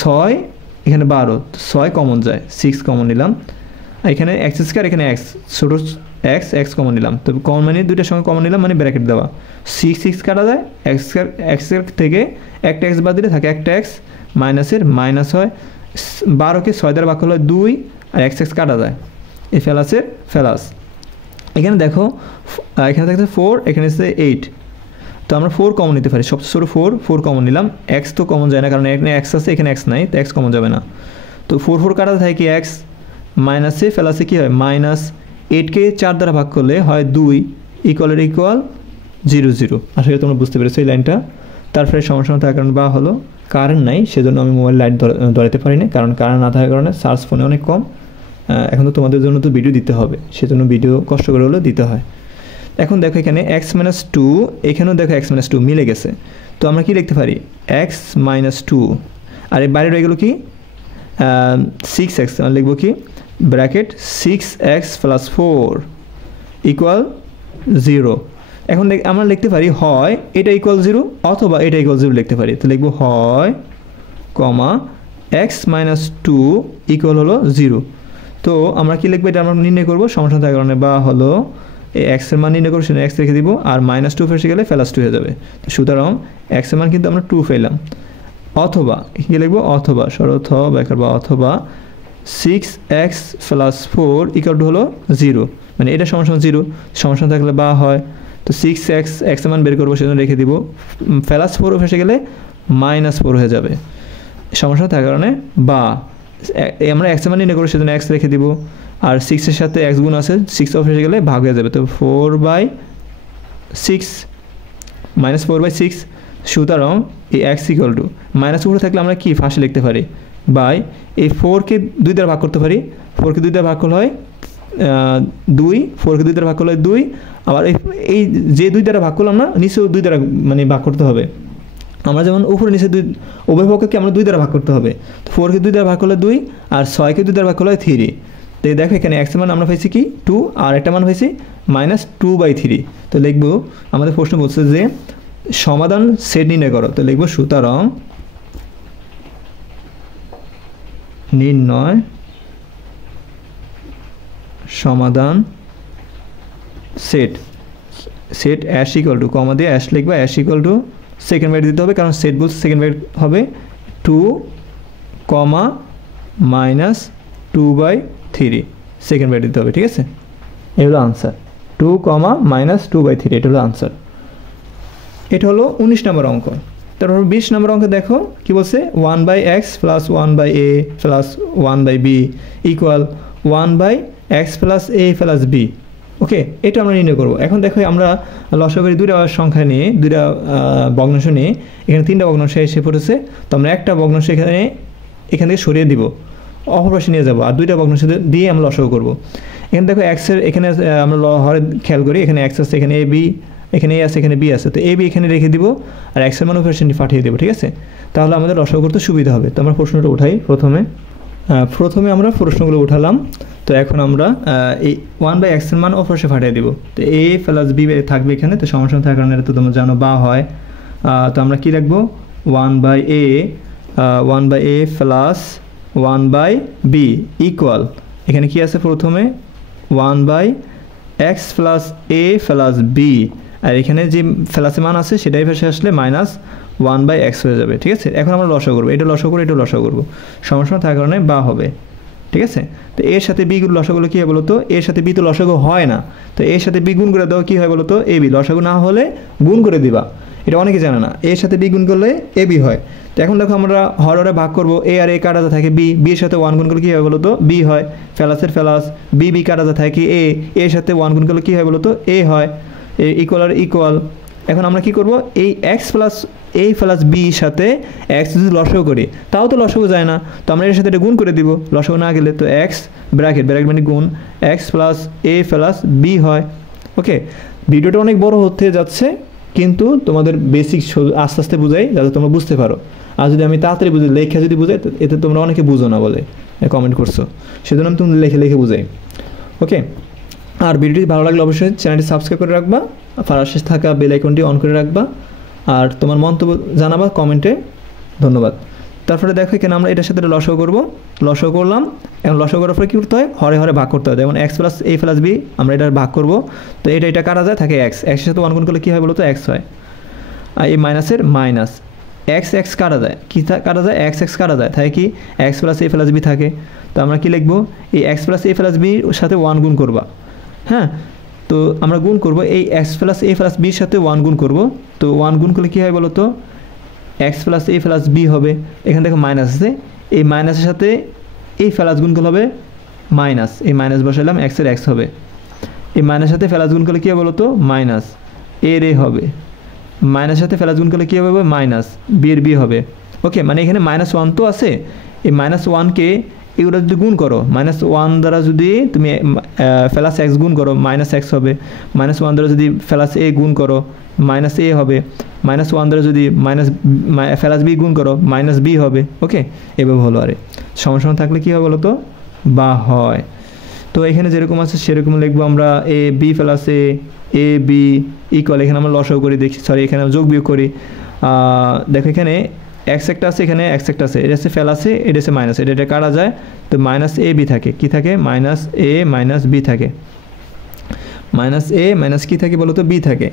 6, এখানে 12, 6 কমন যায়, 6 কমন নিলাম, এখানে x স্কোয়ার, এখানে x, ছোটো x কমন নিলাম, তো কমন মানে দুইটা সংখ্যা কমন নিলাম, মানে ব্র্যাকেট দেওয়া, 6 কাটা যায়, x থেকে একটা x বাদ দিলে থাকে একটা x, মাইনাসের মাইনাস হয়, 12কে 6 দ্বারা ভাগ করলে হয় 2, আর x কাটা যায়, এই ফেলাসের ফেলাস। এখানে দেখো এখানে থাকছে 4, এখানে আছে 8, তো আমরা 4 কমন নিতে পারি, সবচেয়ে ছোটো 4 কমন নিলাম, x তো কমন যায় না, কারণ এখানে x আছে, এখানে x নাই, তো x কমন যাবে না, তো 4 কাটা থাকে কি x, মাইনাসে ফেলাসে কী হয়, -8কে 4 দ্বারা ভাগ করলে হয় 2, ইকুয়াল 0 0। আসলে তোমরা বুঝতে পেরেছো এই লাইনটা। তারপরে সমস্যা থাকার কারণ বা হলো কারেন্ট নাই, সেজন্য আমি মোবাইল লাইট ধরাতে পারি না, কারণ কারেন্ট না থাকার কারণে চার্জ ফোনে অনেক কম। এখন তো তোমাদের জন্য তো ভিডিও দিতে হবে, সেজন্য ভিডিও কষ্ট করে হলেও দিতে হয়। এখন দেখো এখানে x - 2, এখানেও দেখো x - 2 মিলে গেছে, তো আমরা কি লিখতে পারি, x - 2, আর এই বাইরে রয়ে গেল কি 6x, লিখবো কি ব্র্যাকেট 6x + 4 ইকুয়াল 0। এখন আমরা লিখতে পারি হয় এটা ইকুয়াল 0 অথবা এটা ইকুয়াল 0 লিখতে পারি, তো লিখবো হয় কমা x - 2 ইকুয়াল হলো 0। তো তো আমরা কি লিখবো, এটা আমরা নির্ণয় করবো সমসংখ্যার কারণে, বা হলো এই এক্স এর মান নির্ণয় করবো, সেটা এক্স রেখে দিব, আর -2 ফেসে গেলে +2 হয়ে যাবে। তো সুতরাং এক্স এর মান কিন্তু আমরা 2 পেলাম। অথবা কি লিখবো, অথবা শরৎ ব্যাখ্যা বা অথবা 6x + 4 = হলো 0, মানে এটা সমান 0, সমান থাকলে বা হয়। তো 6x এক্স এর মান বের করবো, সেজন্য রেখে দিব, +4 ফেসে গেলে -4 হয়ে যাবে সমস্যা থাকার কারণে, বা আমরা এক্স এর মান নির্ণয় করবো, সেজন্য এক্স রেখে দিব, আর 6 এর সাথে x গুণ আছে, 6 ফেসে গেলে ভাগ হয়ে যাবে। তো 4/6 -4/6। সুতরাং এই x = উপরে থাকলে আমরা কি ফাঁসে লিখতে পারি, বাই এই 4কে 2 দ্বারা ভাগ করতে পারি, 4কে 2 দ্বারা ভাগ করলে হয় 2, 4কে 2 দ্বারা ভাগ করলে হয় 2, আবার এই যে 2 দ্বারা ভাগ করলাম না, নিচেও 2 দ্বারা মানে ভাগ করতে হবে। আমরা যেমন উপরে নিচে 2 উভয় পক্ষকে আমরা 2 দ্বারা ভাগ করতে হবে। তো 4কে 2 দ্বারা ভাগ করলে 2, আর 6কে 2 দ্বারা ভাগ করলে হয় 3। তো দেখো এখানে x এর মান আমরা পাইছি কি 2, আর একটা মান পাইছি -2/3। তো লিখব, আমাদের প্রশ্ন বলছে যে সমাধান সেট নির্ণয় করো। তো লিখব সুতরাং নির্ণয় সমাধান সেট s = কমা দিয়ে s লিখবা, s = সেকেন্ড ব্র্যাকেট দিতে হবে, কারণ সেট বলতে সেকেন্ড ব্র্যাকেট হবে 2, -2/3 সেকেন্ড ব্র্যাকেট দিতে হবে, ঠিক আছে। এই হলো আনসার, 2, -2/3, এটা হলো আনসার। এটা হলো 19 নম্বর অঙ্ক। তারপর 20 নম্বর অঙ্ক দেখো কি বলছে, 1/x + 1/a + 1/b = 1/x + a + b। ওকে, এটা আমরা নির্ণয় করব। এখন দেখো আমরা লসাগু দুইটা সংখ্যা নিয়ে, দুইটা ভগ্নাংশ নিয়ে, এখানে 3টা ভগ্নাংশ এসে পড়েছে। তো আমরা একটা ভগ্নাংশ এখান থেকে সরিয়ে দিব, অপর পাশে নিয়ে যাব, আর 2টা ভগ্নাংশ দিয়ে আমরা লসাগু করব। এখানে দেখো x এর এখানে আমরা হরে খেয়াল করি, এখানে x আছে, এখানে ab, এখানে a আছে, এখানে b আছে। তো ab এখানে রেখে দিব, আর x এর মান উপরে পাঠিয়ে দেব, ঠিক আছে। তাহলে আমাদের লসাগু করতে সুবিধা হবে। তো আমরা প্রশ্নটা উঠাই। প্রথমে আমরা প্রশ্নগুলো উঠালাম। তো এখন আমরা এই 1/x এর মান অপরপাশে পাঠিয়ে দিব। তো a + b থাকবে এখানে, তো সমস্যা থাকার কারণে তো তোমরা জানো বা হয়। তো আমরা কি রাখবো, 1/a + 1/b = এখানে কি আছে, প্রথমে 1/x + a + b, আর এখানে যে প্লাসের মান আছে সেটাই পাশে আসলে -1/x হয়ে যাবে, ঠিক আছে। এখন আমরা লসাগু করব, এটা লসাগু করব, এটা লসাগু করব, সমস্যা থাকার কারণে বা হবে, ঠিক আছে। তো এর সাথে বি গুণ লসাগুলো কী হয় বলো তো, এর সাথে বি তো লসাগু হয় না, তো এর সাথে বি গুণ করে দাও, কী হয় বলো তো, এ বি। লসাগু না হলে গুণ করে দিবা, এটা অনেকে জানে না, এর সাথে বি গুণ করলে এ বি হয়। তো এখন দেখো আমরা হরে ভাগ করব, এ আর এ কাটা থাকে বি, বি এর সাথে 1 গুণ করলে কী হয় বলো তো, বি হয়। ফেলাসের ফেলাস, বি বি কাটা থাকে এ, এর সাথে 1 গুণ করলে কী হয় বলো তো, এ হয়। ইকুয়াল আর ইকুয়াল। এখন আমরা কি করব, এই x + a + b সাথে x যদি লসাগু করি, তাও তো লসাগু যায় না, তো আমরা এর সাথে এটা গুণ করে দিব, লসাগু না গেলে। তো x ব্র্যাকেট মানে গুণ x + a + b হয়। ওকে, ভিডিওটা অনেক বড় হতে যাচ্ছে, কিন্তু তোমাদের বেসিক আস্তে আস্তে বুঝাই, যাতে তোমরা বুঝতে পারো। আর যদি আমি তাড়াতাড়ি বুঝি, লেখা যদি বুঝাই, এতে তোমরা অনেকে বুঝো না বলে কমেন্ট করছো, সেজন্য আমি তুমি লিখে বুঝাই। ওকে, আর ভিডিওটি ভালো লাগলে অবশ্যই চ্যানেলটি সাবস্ক্রাইব করে রাখবা, পাশে থাকা বেল আইকনটি অন করে রাখবা, আর তোমার মন্তব্য জানাবা কমেন্টে। ধন্যবাদ। তারপরে দেখো এখানে আমরা এটার সাথে লসাগু করব, লসাগু করলাম। এখন লসাগু করার পরে কী করতে হয়, হরে হরে ভাগ করতে হয়। যেমন x + a + b আমরা এটা ভাগ করব, তো এটা কাটা যায়, থাকে x, এর সাথে 1 গুণ করলে কী হয় বলো তো, x হয়। আর এই মাইনাসের মাইনাস, x কাটা যায়, কী কাটা যায়, x কাটা যায়, থাকে কি x + a + b থাকে। তো আমরা কি লিখবো, এই x + a + b এর সাথে 1 গুণ করবা, হ্যাঁ। তো আমরা গুণ করব, এই x + a + b এর সাথে 1 গুণ করব। তো 1 গুণ করলে কী হয় বলো তো, x + a + b হবে। এখানে দেখো মাইনাস আছে, এই মাইনাসের সাথে এই প্লাস গুণ করলে হবে মাইনাস, এই মাইনাস বসাইলাম, x এর x হবে। এই মাইনাসের সাথে প্লাস গুণ করলে কী হবে বলো তো, মাইনাস এর এ হবে। মাইনাসের সাথে প্লাস গুণ করলে কী হবে, মাইনাস বি এর বি হবে। ওকে, মানে এখানে -1 তো আছে, এই -1কে এগুলো যদি গুণ করো, -1 দ্বারা যদি তুমি প্লাস x গুণ করো, -x হবে। -1 দ্বারা যদি প্লাস a গুণ করো, -a হবে। -1 দ্বারা যদি প্লাস b গুণ করো, -b হবে। ওকে, এভাবে হলো। আরে সমস্যা থাকলে কী হবে বলো তো, বা হয়। তো এখানে যেরকম আছে সেরকম লিখবো আমরা, a b + a b = এখানে আমরা লসাগু করি, দেখি, সরি এখানে যোগ বিয়োগ করি। দেখো এখানে এক্স একটা আছে, এখানে এক্স একটা আছে, এটা হচ্ছে ফেলাসে, এটা হচ্ছে মাইনাস, এটা কাটা যায়, তো মাইনাস এ বি থাকে, কি থাকে মাইনাস এ মাইনাস বি থাকে, মাইনাস এ মাইনাস কি থাকে বলো তো বি থাকে।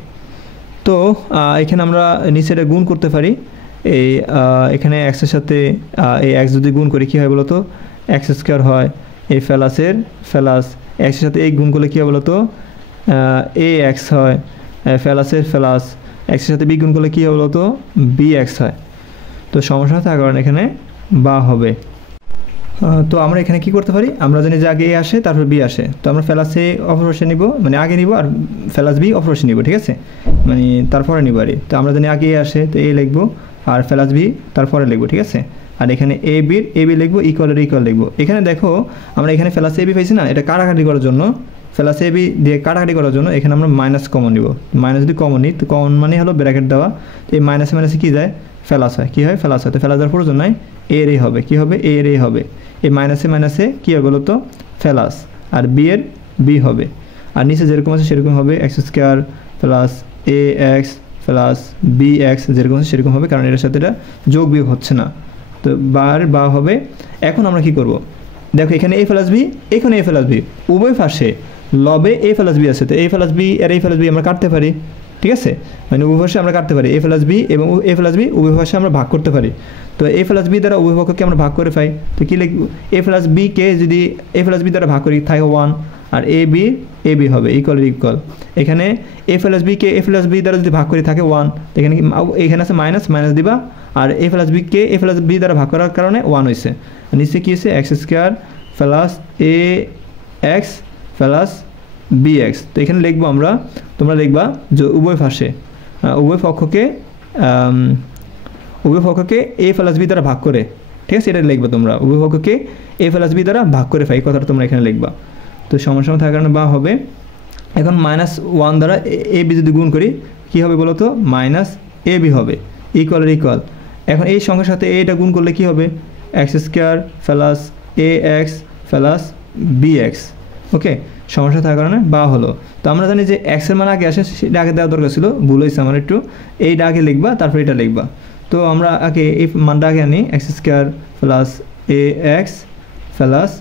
তো এখানে আমরা নিচে এটা গুণ করতে পারি, এই এখানে এক্সের সাথে এই এক্স যদি গুণ করি কী হয় বলো তো এক্স স্কোয়ার হয়, এই ফেলাসের ফেলাস এক্সের সাথে এই গুণ করলে কী হয় বলো তো এ এক্স হয়, ফেলাসের ফেলাস এক্সের সাথে বি গুণ করলে কী হয় বলো তো বি এক্স হয়। তো সমস্যা থাকার কারণে এখানে বা হবে। তো আমরা এখানে কি করতে পারি, আমরা জানি যে আগে এ আসে তারপর বি আসে, তো আমরা ফেলাস এ অপরপাশে নিব, মানে আগে নিব, আর ফেলাস বি অপরপাশে নিব, ঠিক আছে, মানে তারপরে নিব আর। তো আমরা জানি আগে এ আসে তো এ লিখবো, আর ফেলাস বি তারপরে লিখবো, ঠিক আছে। আর এখানে এ বি লিখবো, ইকুয়ালের ইকুয়াল লিখবো। এখানে দেখো আমরা এখানে ফেলাস এ বি পাইছি না, এটা কাটাকাটি করার জন্য, ফেলাস এ বি দিয়ে কাটাকাটি করার জন্য এখানে আমরা মাইনাস কমন নিব। মাইনাস যদি কমন নিই তো কমন মানে হলো ব্র্যাকেট দেওয়া, তো এই মাইনাসে মাইনাসে কী যায় ফেলাস হয়, কী হয় ফেলাস হয়। তো ফেলাস দেওয়ার প্রয়োজন নাই, এর এ হবে, কী হবে এর এ হবে, এই মাইনাসে মাইনাসে কী হবে বলো তো ফেলাস, আর বি এর বি হবে। আর নিচে যেরকম আছে সেরকম হবে, x square plus a x plus b x যেরকম আছে সেরকম হবে, কারণ এটার সাথে এটা যোগ বিয়োগ হচ্ছে না, তো বা হবে। এখন আমরা কি করব, দেখো এখানে এ প্লাস বি, এখানে এ প্লাস বি, উভয় পাশে লবে এ প্লাস বি আছে, তো এ প্লাস বি আর এ প্লাস বি আমরা কাটতে পারি, ঠিক আছে, মানে উভয় পাশে আমরা কাটতে পারি, এ প্লাস বি এবং এ প্লাস বি উভয় পাশে আমরা ভাগ করতে পারি। তো এ প্লাস বি দ্বারা উভয় পক্ষকে আমরা ভাগ করে পাই, তো কী লিখব, এ প্লাস বিকে যদি এ প্লাস বি দ্বারা ভাগ করি থাকে 1, আর এ বি হবে ইকুয়াল। এখানে A plus bike A plus B দ্বারা যদি ভাগ করি থাকে 1, এখানে এখানে আছে মাইনাস মাইনাস দিবা, আর এ প্লাস বিকে এ প্লাস বি দ্বারা ভাগ করার কারণে 1 হয়েছে, নিচে কী হয়েছে x square plus a x plus b x. তো এখানে লিখবো আমরা, তোমরা লিখবা যে উভয় পক্ষকে এ প্লাস বি দ্বারা ভাগ করে, ঠিক আছে, এটা লিখবা তোমরা, উভয় পক্ষকে এ প্লাস বি দ্বারা ভাগ করে পাই, কথাটা তোমরা এখানে লিখবা। তো সমস্যা থাকার কারণে বা হবে। এখন -1 দ্বারা এ বি যদি গুণ করি কী হবে বলো তো মাইনাস এ বি হবে ইকুয়াল। এখন এই সংখ্যার সাথে এটা গুণ করলে কী হবে x square plus a x plus b x. ওকে, সমস্যা থাকার কারণে বা হলো। তো আমরা জানি যে এক্সের মান আগে আসে, সেটা আগে দেওয়া দরকার ছিল, ভুল হয়েছে আমার একটু, এইটা আগে লিখবা তারপর এটা লিখবা। তো আমরা আগে এই মানটা আগে আনি, x square plus a x plus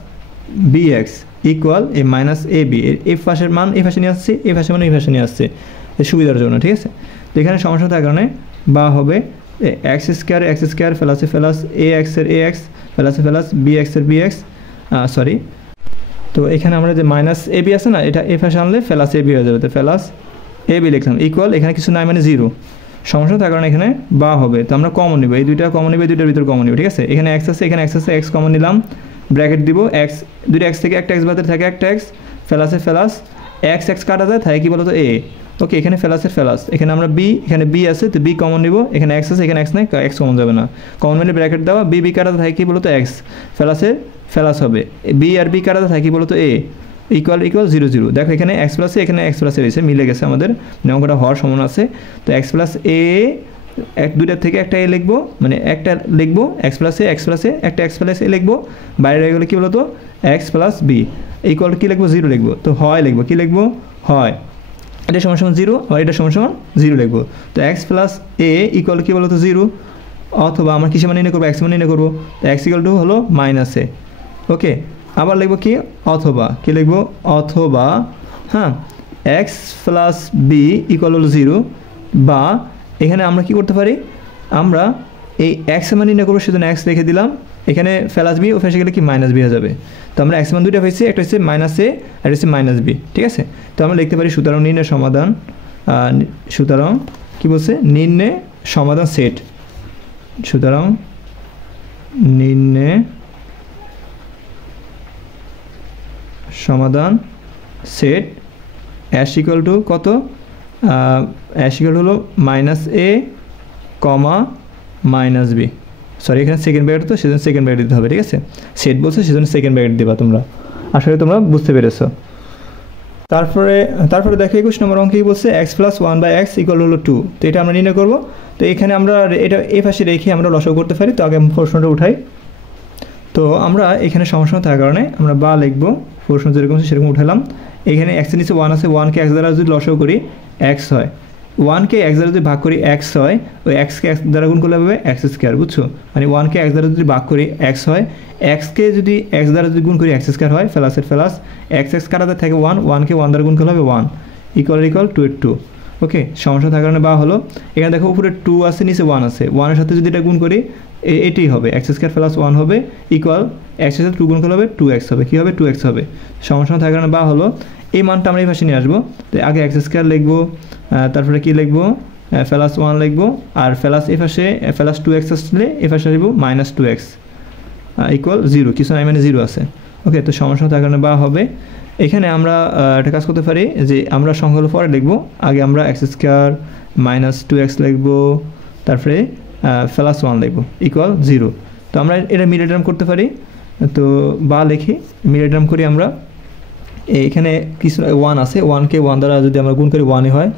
b x equal এই মাইনাস এ বি, এই পাশের মান এই পাশে নিয়ে আসছে, এই পাশের মান এই পাশে নিয়ে আসছে এই সুবিধার জন্য, ঠিক আছে। তো এখানে সমস্যা থাকার কারণে বা হবে এক্স স্কোয়ার প্লাস এ এক্সের এ এক্স প্লাস বি এক্সের বি এক্স, সরি। তো এখানে আমরা যে মাইনাস এ বি আছে না, এটা এ পাশে আনলে প্লাস এ বি হয়ে যাবে, তো প্লাস এ বি লিখলাম ইকুয়াল, এখানে কিছু নাই মানে 0, সমস্যা থাকার কারণে এখানে বা হবে। তো আমরা কমন নিব, এই দুইটা কমন নিব, এই দুইটার ভিতর কমন নিব, ঠিক আছে। এখানে এক্স আছে, এখানে এক্স আছে, এক্স কমন নিলাম, ব্র্যাকেট দিব, এক্স দুইটা এক্স থেকে একটা এক্স বাদে থাকে একটা এক্স, প্লাস এক্স কাটা যায় থাকে কি বলতো এ। ওকে, এখানে প্লাস, এখানে আমরা বি, এখানে বি আছে তো বি কমন নিব, এখানে এক্স আছে, এখানে এক্স নাই, এক্স কমন যাবে না, কমন মানে ব্র্যাকেট দেওয়া, বি কাটা থাকে কি বলতো এক্স, প্লাস হবে, বি আর বি কাটা থাকে কি বলতো এ ইকুয়াল 0 দেখো এখানে এক্স প্লাসে এখানে এক্স প্লাসে রয়েছে, মিলে গেছে আমাদের, অঙ্কটা হওয়ার সমান আছে। তো এক্স প্লাস এ দুইটার থেকে একটা এ লিখবো, মানে একটা লিখবো এক্স প্লাসে একটা এক্স প্লাস এ লিখবো, বাইরে রয়ে গেলে কী বলতো এক্স প্লাস বি ইকুয়াল কী লিখবো 0 লিখবো, তো হয় লিখবো, কী লিখবো হয়, এটা সমান 0 আর এটা সমান 0 লিখবো। তো এক্স প্লাস এ ইকুয়াল কী বলতো 0, অথবা আমরা কিসে মানে নির্ণয় করবো এক্স মানে নির্ণয় করবো, এক্স ইকুয়াল টু হলো মাইনাস এ। ওকে, আবার লিখবো কি অথবা, কি লিখবো অথবা, হ্যাঁ, এক্স প্লাস বি ইকুয়াল হলো 0, বা এখানে আমরা কি করতে পারি, আমরা এই এক্স মান নির্ণয় করবো, সেজন্য এক্স রেখে দিলাম, এখানে প্লাস বি ও ফেসে গেলে কি মাইনাস বি হয়ে যাবে। তো আমরা এক্স মান দুইটা পেয়েছি, একটা হচ্ছে মাইনাস এ আর হচ্ছে মাইনাস বি, ঠিক আছে। তো আমরা লিখতে পারি সুতরাং নির্ণয় সমাধান, সুতরাং কি বলছে নির্ণয় সমাধান সেট, সুতরাং নির্ণয় সমাধান সেট অ্যাশ ইকুয়াল টু কত, অ্যাশ ইকুয়াল হলো মাইনাস এ কমা মাইনাস বি, সরি এখানে সেকেন্ড ব্র্যাকেট, তো সেজন্য সেকেন্ড ব্র্যাকেট দিতে হবে, ঠিক আছে, সেট বলছে সেজন্য সেকেন্ড ব্র্যাকেট দেবা তোমরা, আসলে তোমরা বুঝতে পেরেছো। তারপরে দেখো 21 নম্বর অঙ্কে কি বলছে এক্স প্লাস 1/x ইকুয়াল হলো 2, তো এটা আমরা নির্ণয় করবো। তো এখানে আমরা এটা এই পাশে রেখে আমরা লসাগু করতে পারি, তো আগে প্রশ্নটা উঠাই। তো আমরা এখানে সমস্যা থাকার কারণে আমরা বা লিখবো, প্রশ্ন যেরকম সেরকম উঠালাম। এখানে এক্সের নিচে 1 আছে, 1কে এক্স দ্বারা যদি লসাগু করি এক্স হয়, ওয়ানকে এক্স দ্বারা যদি ভাগ করি এক্স হয়, ওই এক্সকে এক্স দ্বারা গুণ করলে হবে এক্স স্কোয়ার, বুঝছো? মানে ওয়ানকে এক্স দ্বারা যদি ভাগ করি এক্স হয়, এক্সকে যদি এক্স দ্বারা যদি গুণ করি এক্স স্কোয়ার হয়, প্লাসের প্লাস এক্স এক্স কাটাতে থাকে ওয়ান, ওয়ানকে ওয়ান দ্বারা গুণ করলে হবে ওয়ান, ইকুয়াল 2 ওকে। সমস্যা থাকার কারণে বা হলো, এখানে দেখো উপরে 2 আছে, নিচে 1 আছে, 1-এর সাথে যদি এটা গুণ করি এটাই হবে এক্স স্কোয়ার প্লাস 1 হবে ইকুয়াল এক্সের সাথে 2 গুণ করলে হবে 2x হবে, কী হবে 2x হবে। সমস্যা থাকার কারণে বা হলো এই মানটা আমরা এই পাশে নিয়ে আসবো। তো আগে এক্স স্কোয়ার লিখবো, তারপরে কী লিখবো প্লাস 1 লিখবো, আর প্লাস এই পাশে প্লাস 2x আসলে এই পাশে লিখবো -2x ইকুয়াল 0, কিছু নাই মানে 0 আছে। ওকে, তো সমস্যা থাকার কারণে বা হবে। এখানে আমরা একটা কাজ করতে পারি যে আমরা সংখ্যাগুলো পরে লিখবো, আগে আমরা এক্স স্কোয়ার -2x লিখবো, তারপরে প্লাস 1 লিখবো ইকুয়াল 0। তো আমরা এটা মিডল টার্ম করতে পারি, তো বা লিখি মিডল টার্ম করি আমরা। এখানে কিছু 1 আছে, 1কে 1 দ্বারা যদি আমরা গুণ করি 1-ই হয়।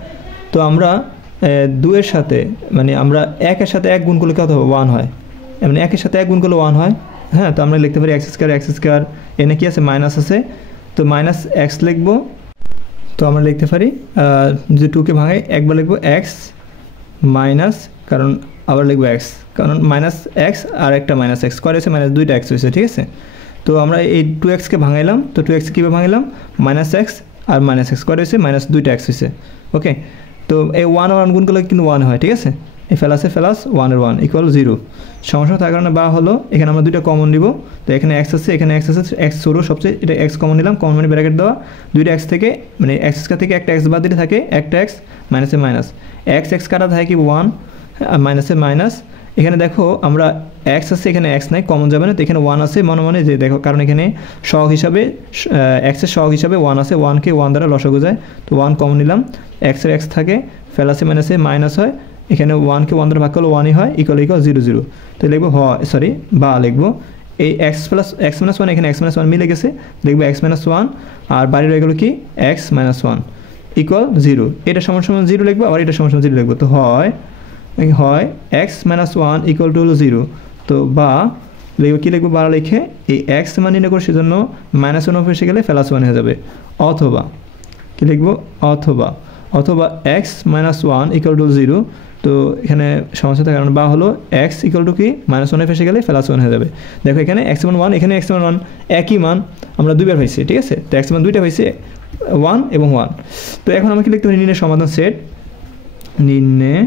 তো আমরা 2-এর সাথে মানে আমরা 1-এর সাথে 1 গুণ করলে কত হবে 1 হয়, মানে 1-এর সাথে 1 গুণ করলে 1 হয়। হ্যাঁ, তো আমরা লিখতে পারি এক্স স্কোয়ার এনে কি আছে মাইনাস আছে, তো -x লিখবো। তো আমরা লিখতে পারি যদি 2কে ভাঙাই একবার লিখবো x মাইনাস, কারণ আবার লিখবো x, কারণ -x আর একটা -x করে হয়েছে দুইটা x হয়েছে, ঠিক আছে। তো আমরা এই 2xকে ভাঙাইলাম, তো 2x কীভাবে ভাঙাইলাম -x আর -x করে হয়েছে দুইটা x হয়েছে। ওকে, তো এই 1 গুণ করলে কিন্তু 1 হয়, ঠিক আছে। এই প্লাসে প্লাস 1-এর 1 ইকুয়াল 0। সমস্যা থাকার কারণে বা হলো এখানে আমরা দুইটা কমন নিব। তো এখানে x আছে, এখানে x আছে, x ছোটো সবচেয়ে, এটা x কমন নিলাম, কমন মানে ব্র্যাকেট দেওয়া, দুইটা x থেকে মানে x স্কোয়ার থেকে একটা x বাদ দিলে থাকে একটা x মাইনাসে মাইনাস, x কাটা থাকে কি 1 মাইনাসে মাইনাস। এখানে দেখো আমরা x আছে, এখানে x নাই, কমন যাবে না, তো এখানে 1 আছে মনে যে দেখো, কারণ এখানে সহগ হিসাবে x এর সহগ হিসাবে 1 আছে, 1কে 1 দ্বারা লসাগু যায়, তো 1 কমন নিলাম, x এর x থাকে, প্লাসে মাইনাসে মাইনাস হয়, এখানে 1কে 1 দ্বারা ভাগ করলে 1-ই হয় ইকুয়াল 0। তো লিখবো বা লিখবো এই x - 1, এখানে x - 1 মিলে গেছে, লিখবো x - 1 আর বাইরে রয়ে গেল কি x - 1 ইকুয়াল 0। এটা সমান 0 লিখবো, আর এটা সমান 0 লিখবো। তো হয় x - 1 ইকুয়াল টু হলো 0। তো বা লিখবো, কী লিখবো, বা লিখে এই x মান নির্ণয় করে সেজন্য -1 এসে গেলে +1 হয়ে যাবে, অথবা কী লিখবো, অথবা x - 1 ইকুয়াল টু 0। তো এখানে সমস্যা থাকার কারণে বা হলো x ইকুয়াল টু কি -1 এসে গেলে +1 হয়ে যাবে। দেখো এখানে x মান 1, এখানে x মান 1, একই মান আমরা দুইবার পাইছি, ঠিক আছে। তো x মান দুইটা পাইছি, 1 এবং 1। তো এখন আমরা কি লিখতে পারি, নির্ণয় সমাধান সেট, নির্ণয়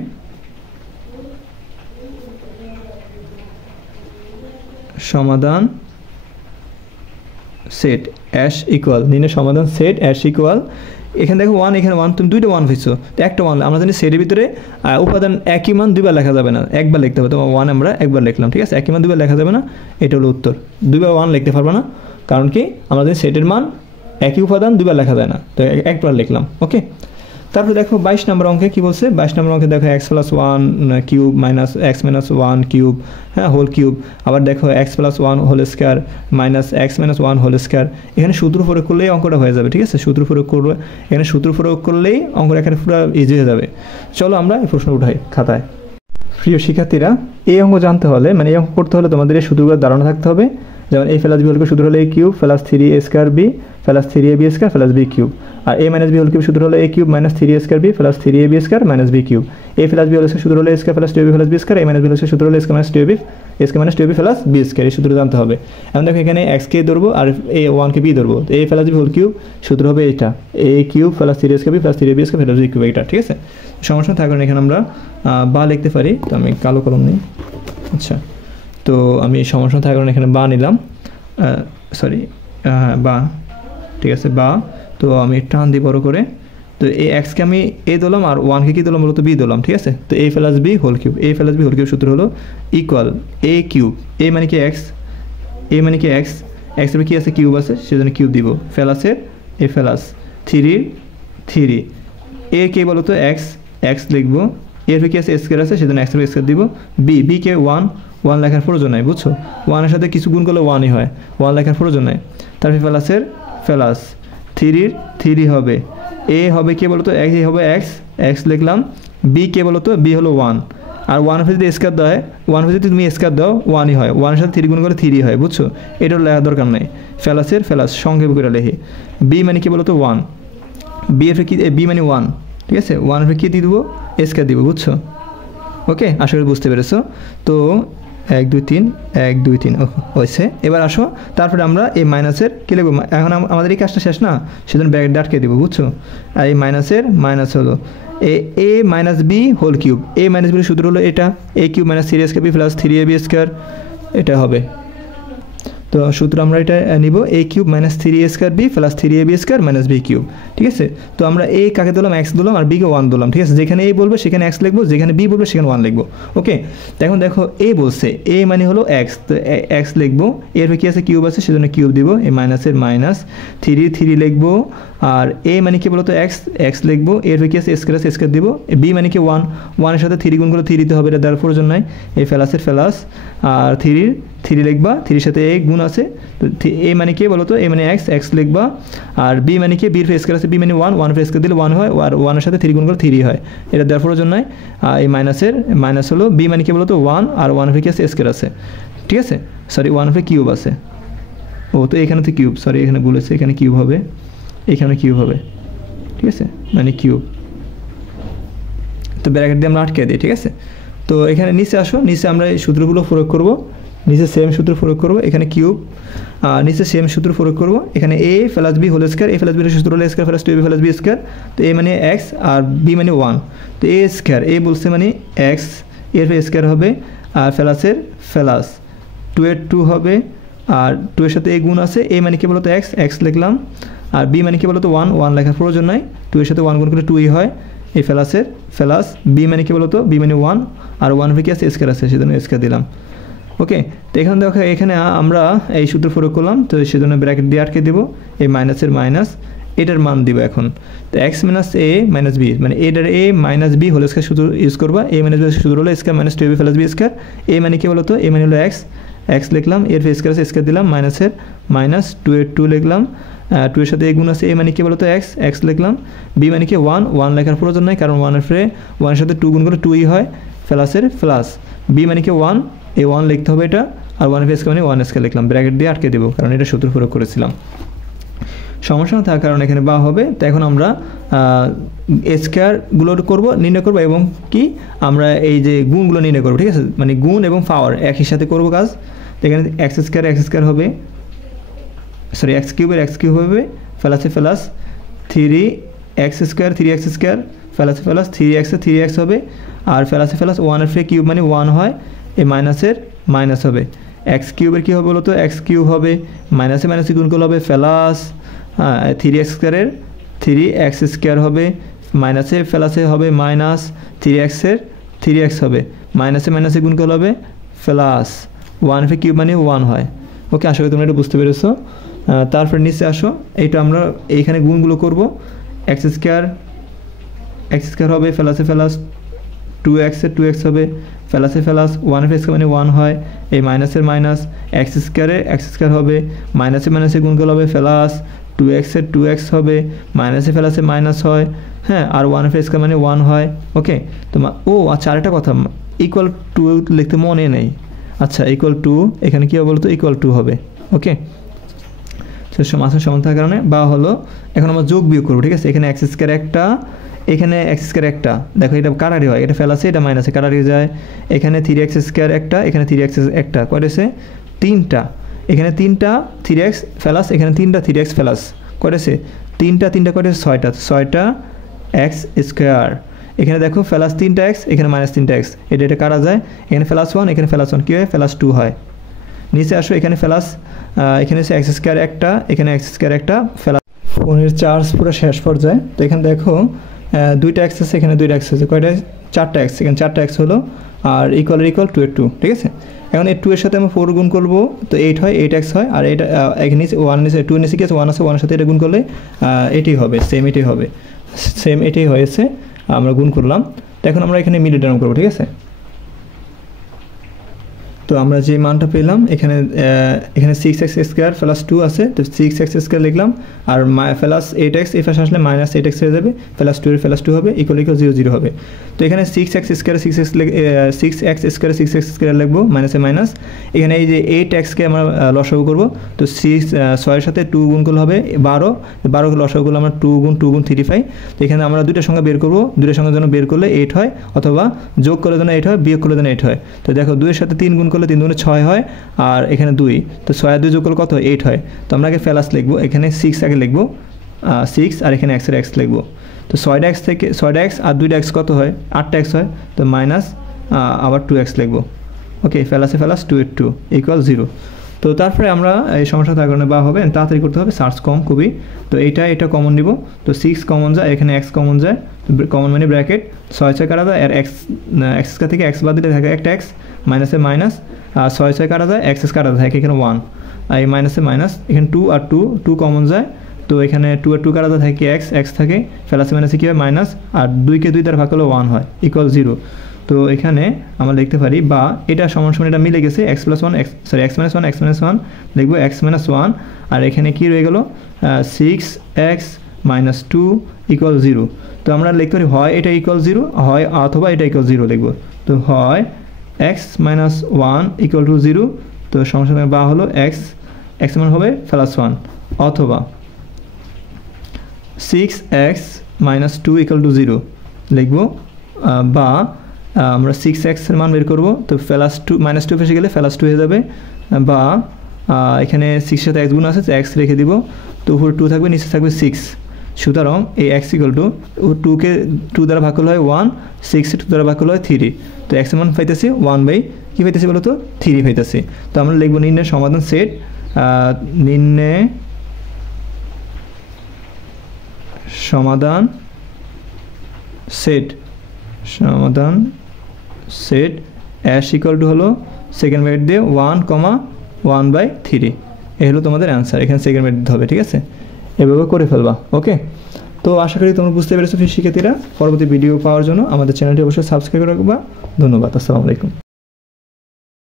সমাধান সেট অ্যাশ ইকুয়াল, নির্ণয় সমাধান সেট অ্যাশ ইকুয়াল, এখানে দেখো 1, এখানে 1, তুমি দুইটা 1 পাইছো, তো একটা 1, আমরা জানি সেটের ভিতরে উপাদান একই মান দুইবার লেখা যাবে না, একবার লিখতে হবে। তো 1 আমরা একবার লিখলাম, ঠিক আছে, একই মান দুইবার লেখা যাবে না, এটা হলো উত্তর। দুইবার 1 লিখতে পারবো না, কারণ কি আমরা জানি সেটের মান একই উপাদান দুইবার লেখা যায় না, তো একবার লিখলাম। ওকে, তারপরে দেখো 22 নম্বর অঙ্কে কি বলছে, 22 নম্বর অঙ্কে দেখো x + 1 cube minus x - 1 cube, হ্যাঁ, হোল কিউব। আবার দেখো x + 1 whole square minus x - 1 whole square. এখানে সূত্র প্রয়োগ করলেই অঙ্কটা হয়ে যাবে, ঠিক আছে, সূত্র প্রয়োগ করবে, এখানে সূত্র প্রয়োগ করলেই অঙ্কটা এখানে পুরো ইজি হয়ে যাবে। চলো আমরা এই প্রশ্ন উঠাই খাতায়। প্রিয় শিক্ষার্থীরা, এই অঙ্ক জানতে হলে মানে এই অঙ্ক করতে হলে তোমাদের এই সূত্রগুলো ধারণা থাকতে হবে। যেমন a + b হোল কিউব সূত্র হলো a cube plus 3a square b plus 3ab square plus b cube, আর a - b হোল কিউব সূত্র হলো a cube minus 3a square b plus 3ab square minus b cube. a + b whole square সূত্র হলো a square plus 2ab plus b square, a - b whole square সূত্র হলো a square minus 2ab plus b square. এই সূত্র জানতে হবে। এখন দেখো এখানে x কে ধরবো আর a 1 কে b ধরবো, তো a + b হোল কিউব সূত্র হবে এটা a cube plus 3a square b plus 3ab square plus b cube, এটা ঠিক আছে। সমস্যা থাকার কারণে এখানে আমরা বা লিখতে পারি, তো আমি কালো কলম নিই। আচ্ছা, তো আমি সমস্যা থাকার কারণে এখানে বা নিলাম, বা, ঠিক আছে, বা। তো আমি টান দিই বড় করে, তো এই এক্সকে আমি এ দিলাম আর 1কে কি দিলাম বলতো, বি দিলাম, ঠিক আছে। তো a + b whole cube, a + b whole cube সূত্র হলো ইকুয়াল a কিউব, a মানে কি x, a মানে কি x, x এর কি আছে কিউব আছে, সেজন্য কিউব দিব, প্লাসের a প্লাস 3 a কে বলতো x লিখবো, এর কি আছে স্কোয়ার আছে, সেজন্য x এর স্কোয়ার দিব, b কে 1 লেখার প্রয়োজন নাই, বুঝছো, 1 এর সাথে কিছু গুণ করলে 1-ই হয়, 1 লেখার প্রয়োজন নাই। তারপরে প্লাসের প্লাস 3 হবে, a হবে কে বলতো x, হবে x লিখলাম, b কে বলতো b হলো 1, আর 1 যদি স্কোয়ার দেওয়া হয়, 1 যদি তুমি স্কোয়ার দাও 1-ই হয়, 1 এর সাথে 3 গুণ করলে 3 হয়, বুঝছো, এটার লেখার দরকার নাই, প্লাসের প্লাস সংক্ষেপ করে লেখি। b মানে কি বলতো 1, b এর কি b মানে 1, ঠিক আছে, 1/3 কী দিয়ে দেবো, স্কয়ার দিব, বুঝছো? ওকে, আশা করি বুঝতে পেরেছো। তো 1 2 3 1 2 3 হয়েছে। এবার আসো, তারপরে আমরা এই মাইনাসের কী লিখবো, এখন আমাদের এই কাজটা শেষ না, সেজন্য ব্র্যাকেট দিয়ে আটকে দেবো, বুঝছো? আর এই মাইনাসের মাইনাস হলো a minus b whole cube, a minus বির সূত্র হলো এটা, a cube minus 3a square b plus 3ab square, এটা হবে। তো সূত্র আমরা এটা নিব, a cube minus 3a square b plus 3ab square minus b cube, ঠিক আছে? তো আমরা এ কাকে দিলাম, এক্স দিলাম, আর বিকে 1 দিলাম, ঠিক আছে? যেখানে এ বলবে সেখানে এক্স লিখবো, যেখানে বি বলবে সেখানে 1 লিখবো। ওকে, তো এখন দেখো এ বলছে, এ মানে হলো এক্স, তো এক্স লিখবো, এর কি আছে, কিউব আছে, সেজন্য কিউব দিব, এই মাইনাসের মাইনাস 3 লিখবো, আর এ মানে কি বলতো এক্স, এক্স লিখবো, এর কি আছে স্কয়ার আছে, স্কয়ার দিব, বি মানে কি 1, 1 এর সাথে 3 গুণ করলে 3 দিতে হবে, এটা দেওয়ার প্রয়োজন নাই, এই ফেলাসের ফেলাস, আর 3 লিখবা, 3 সাথে এ গুণ আছে, তো এ মানে কি বলতো, এ মানে এক্স, এক্স লিখবা, আর বি মানে কি, বির স্কয়ার আছে, বি মানে 1, 1 স্কয়ার দিলে 1 হয়, আর 1 এর সাথে 3 গুণ করলে 3 হয়, এটা দেওয়ার প্রয়োজন নাই। এই মাইনাসের মাইনাস হলো বি মানে কি বলতো 1, আর 1 কি আছে স্কয়ার আছে, ঠিক আছে, সরি 1 কিউব আছে, ও তো এখানে তো কিউব, সরি এখানে ভুল আছে, এখানে কিউব হবে, এখানে কিউব হবে, ঠিক আছে, মানে কিউব, তো ব্র্যাকেট দিয়ে আমরা আটকে দিই, ঠিক আছে? তো এখানে নিচে আসো, নিচে আমরা এই সূত্রগুলো প্রয়োগ করব, নিচে সেম সূত্র প্রয়োগ করব, এখানে কিউব, নিচে সেম সূত্র প্রয়োগ করব, এখানে A plus B whole square, A plus বির সূত্র হলো square plus 2ab plus B square, তো এ মানে এক্স আর বি মানে 1, তো এ স্কয়ার, এ বলছে মানে এক্স, এর স্কয়ার হবে, আর প্লাসের প্লাস 2 এর 2 হবে, আর 2 এর সাথে এ গুণ আছে, এ মানে কি বলতো এক্স, এক্স লিখলাম, আর বি মানে কি বলতো 1, 1 লেখার প্রয়োজন নাই, 2 এর সাথে 1 গুণ করলে 2ই হয়, এই প্লাসের প্লাস বি মানে কি বলতো, বি মানে 1, আর 1 কি আছে স্কয়ার আছে, সেজন্য স্কয়ার দিলাম। ওকে, তো এখানে দেখো, এখানে আমরা এই সূত্র প্রয়োগ করলাম, তো সেজন্য ব্র্যাকেট দিয়ে আটকে দেবো, এই মাইনাসের মাইনাস, এটার মান দিব এখন, তো x minus a minus b, মানে এটার a minus b whole square সূত্র ইউজ করবা, এ মাইনাস বি সূত্র হলো square minus 2ab plus B square, a মানে কি বলতো, এ মানে হলো এক্স, এক্স লিখলাম, এর স্কয়ার আছে স্কয়ার দিলাম, মাইনাসের মাইনাস 2 এর 2 লিখলাম, 2 এর সাথে এ গুণ আছে, এ মানে কি বলতো এক্স, এক্স লিখলাম, বি মানে কি 1, 1 লেখার প্রয়োজন নাই, কারণ 1 এর সাথে 2 গুণ করলে 2ই হয়, প্লাসের প্লাস বি মানে কি 1, এই 1 লিখতে হবে এটা, আর 1 স্কয়ার মানে 1 স্কয়ার লিখলাম, ব্র্যাকেট দিয়ে আটকে দেবো, কারণ এটা সূত্র প্রয়োগ করেছিলাম। সমস্যা না থাকার কারণে এখানে বা হবে, তো এখন আমরা স্কয়ারগুলো নির্ণয় করবো, এবং কি আমরা এই যে গুণগুলো নির্ণয় করবো, ঠিক আছে? মানে গুণ এবং পাওয়ার একই সাথে করবো কাজ। তো এখানে এক্স স্কয়ার হবে, সরি এক্স কিউবের এক্স কিউব হবে, প্লাসে plus 3x square, 3x square, প্লাসে প্লাস 3x 3x হবে, আর প্লাসে প্লাস 1 এর কিউব মানে 1 হয়, এই মাইনাসের মাইনাস হবে, এক্স কিউবের কী হবে বলতো, এক্স কিউব হবে, মাইনাসে মাইনাসে গুণ করলে হবে প্লাস 3x স্কয়ারের 3x স্কয়ার হবে, মাইনাসে প্লাসে হবে মাইনাস 3x হবে, মাইনাসে মাইনাসে গুণ করলে হবে প্লাস 1 কিউব মানে 1 হয়। ওকে, আশা করি তোমরা এটা বুঝতে পেরেছো। তারপর নিচে আসো, এইটা আমরা এইখানে গুণগুলো করব, এক্স স্কয়ার হবে, প্লাসে প্লাস 2x হবে, প্লাসে প্লাস 1 স্কয়ার মানে 1 হয়, এই মাইনাসের মাইনাস এক্স স্কয়ার হবে, মাইনাসে মাইনাসে গুণ করলে হবে প্লাস 2x হবে, মাইনাসে প্লাসে মাইনাস হয়, হ্যাঁ, আর 1 স্কয়ার মানে 1 হয়। ওকে, তোমার আচ্ছা আরেকটা কথা, ইকুয়াল টু লিখতে মনে নেই, আচ্ছা ইকুয়াল টু এখানে কী হবে বলতো, ইকুয়াল টু হবে। ওকে, মাসের সমান থাকার কারণে বা হলো, এখন আমরা যোগ বিয়োগ করবো, ঠিক আছে? এখানে এক্স স্কয়ার একটা, এখানে এক্স স্কয়ার একটা, দেখো এটা কাটারি হয়, এটা ফেলাসে, এটা মাইনাসে কাটারি যায়, এখানে 3x স্কয়ার একটা, এখানে 3x একটা, কয়টাছে 3টা, এখানে 3টা 3x ফেলাস, এখানে 3টা 3x ফেলাস, কয়টাছে 3টা কয়টাছে 6টা x স্কয়ার, এখানে দেখো প্লাস 3x, এখানে মাইনাস 3x, এটা কাটা যায়, এখানে প্লাস 1, এখানে প্লাস 1 কী হয়, প্লাস 2 হয়। নিচে আসো, এখানে প্লাস, এখানে হচ্ছে এক্স স্কয়ার একটা, এখানে এক্স স্কয়ার একটা, প্লাস ফোনের চার্জ পুরো শেষ পর্যায়ে। তো এখানে দেখো 2টা এক্স আছে, এখানে 2টা এক্স আছে, কয়টা 4টা এক্স, এখানে 4টা এক্স হলো, আর ইকুয়াল 2 এর 2, ঠিক আছে? এখন এই 2 এর সাথে আমরা 4 গুণ করবো, তো 8 হয়, 8x হয়, আর এটা এখানে 1 নিচে 2 নিচে কি আছে 1 আছে, 1 এর সাথে এটা গুণ করলে এটাই হবে, সেম এটাই হয়েছে, আমরা গুণ করলাম। তো এখন আমরা এখানে মিডল টার্ম করবো, ঠিক আছে? তো আমরা যে মানটা পেলাম এখানে 6x² প্লাস 2 আছে, তো 6x² লিখলাম, আর প্লাস 8x এই পাশে আসলে মাইনাস 8x হয়ে যাবে, প্লাস 2 এর প্লাস 2 হবে, ইকুয়াল 0 0 হবে। তো এখানে 6x² 6x² লিখবো, মাইনাসে মাইনাস, এখানে এই যে 8x কে আমরা লসাগু করব, তো 6 এর সাথে 2 গুণ করলে হবে 12 কে লসাগু করলে আমরা 2 গুণ 35। তো এখানে আমরা দুইটা সংখ্যা বের করব, দুইটা সংখ্যার জন্য বের করলে 8 হয়, অথবা যোগ করলে যেন 8 হয়, বিয়োগ করলে যেন 8 হয়। তো দেখো 2 এর সাথে 3 গুণ করলে 3 দুগুণে 6 হয়, আর এখানে 2, তো 6 আর 2 যোগ করলে কত হয়? 8 হয়। তো আমরা আগে প্লাস লিখবো, এখানে 6 আগে লিখবো, 6 আর এখানে x এর x লিখবো। তো 6x থেকে 6x আর 2x কত হয়? 8x হয়, তো মাইনাস আবার 2x লিখবো। ওকে, প্লাসে প্লাস 2 এর 2 ইকুয়াল 0। তো তারপরে আমরা এই সমস্যা থাকার কারণে বা হবে তাড়াতাড়ি করতে হবে, সার্চ কম খুবই। তো এটা কমন নিব, তো 6 কমন যায়, এখানে x কমন যায়, কমন মানে ব্র্যাকেট 6 6 কাটা যায়, আর x থেকে x বাদ দিলে থাকে একটা x, মাইনাসে মাইনাস, আর 6 6 কাটা যায়, x কাটা যায় এখানে 1, আর এই মাইনাসে মাইনাস, এখানে 2 আর 2 কমন যায়, তো এখানে 2 আর 2 কাটা যায় থাকে x থাকে, প্লাসে মাইনাসে কী হয়? মাইনাস, আর 2কে 2 দ্বারা ভাগ করলে 1 হয়, ইকুয়াল 0। তো এখানে আমরা লিখতে পারি, বা এটা সমান সমান এটা মিলে গেছে, x + 1 x - 1 লিখবো x - 1, আর এখানে কি রয়ে গেল? 6x - 2 equal 0। তো আমরা লিখতে পারি হয় এটা ইকুয়াল 0 হয়, অথবা এটা ইকুয়াল 0 লিখবো। তো হয় x - 1 ইকুয়াল টু 0, তো সমস্যা বা হলো x মান হবে +1, অথবা 6x - 2 ইকুয়াল টু 0 লিখবো, বা আমরা 6x এর মান বের করবো, তো +2 -2 ফেসে গেলে +2 হয়ে যাবে, বা এখানে 6 সাথে x গুণ আছে, x রেখে দিব, তো উপরে 2 থাকবে, নিচে থাকবে 6। সুতরাং এই x ইকুয়াল টু 2কে 2 দ্বারা ভাগ করলে হয় 1, 6 2 দ্বারা ভাগ করলে হয় 3। তো x এর মান পাইতেছি 1/, কী পাইতেছি বলো তো? 3 পাইতেছি। তো আমরা লিখবো নির্ণয়ের সমাধান সেট, নির্ণয় সমাধান সেট s ইকুয়াল টু হলো সেকেন্ড ব্র্যাকেট দিয়ে 1,1/3, এই হলো তোমাদের অ্যান্সার। এখানে সেকেন্ড ব্র্যাকেট দিতে হবে, ঠিক আছে? এভাবে করে ফেলবা। ওকে, তো আশা করি তোমরা বুঝতে পেরেছো শিক্ষার্থীরা। পরবর্তী ভিডিও পাওয়ার জন্য আমাদের চ্যানেলটি অবশ্যই সাবস্ক্রাইব করে রাখবা। ধন্যবাদ, আসসালামু আলাইকুম।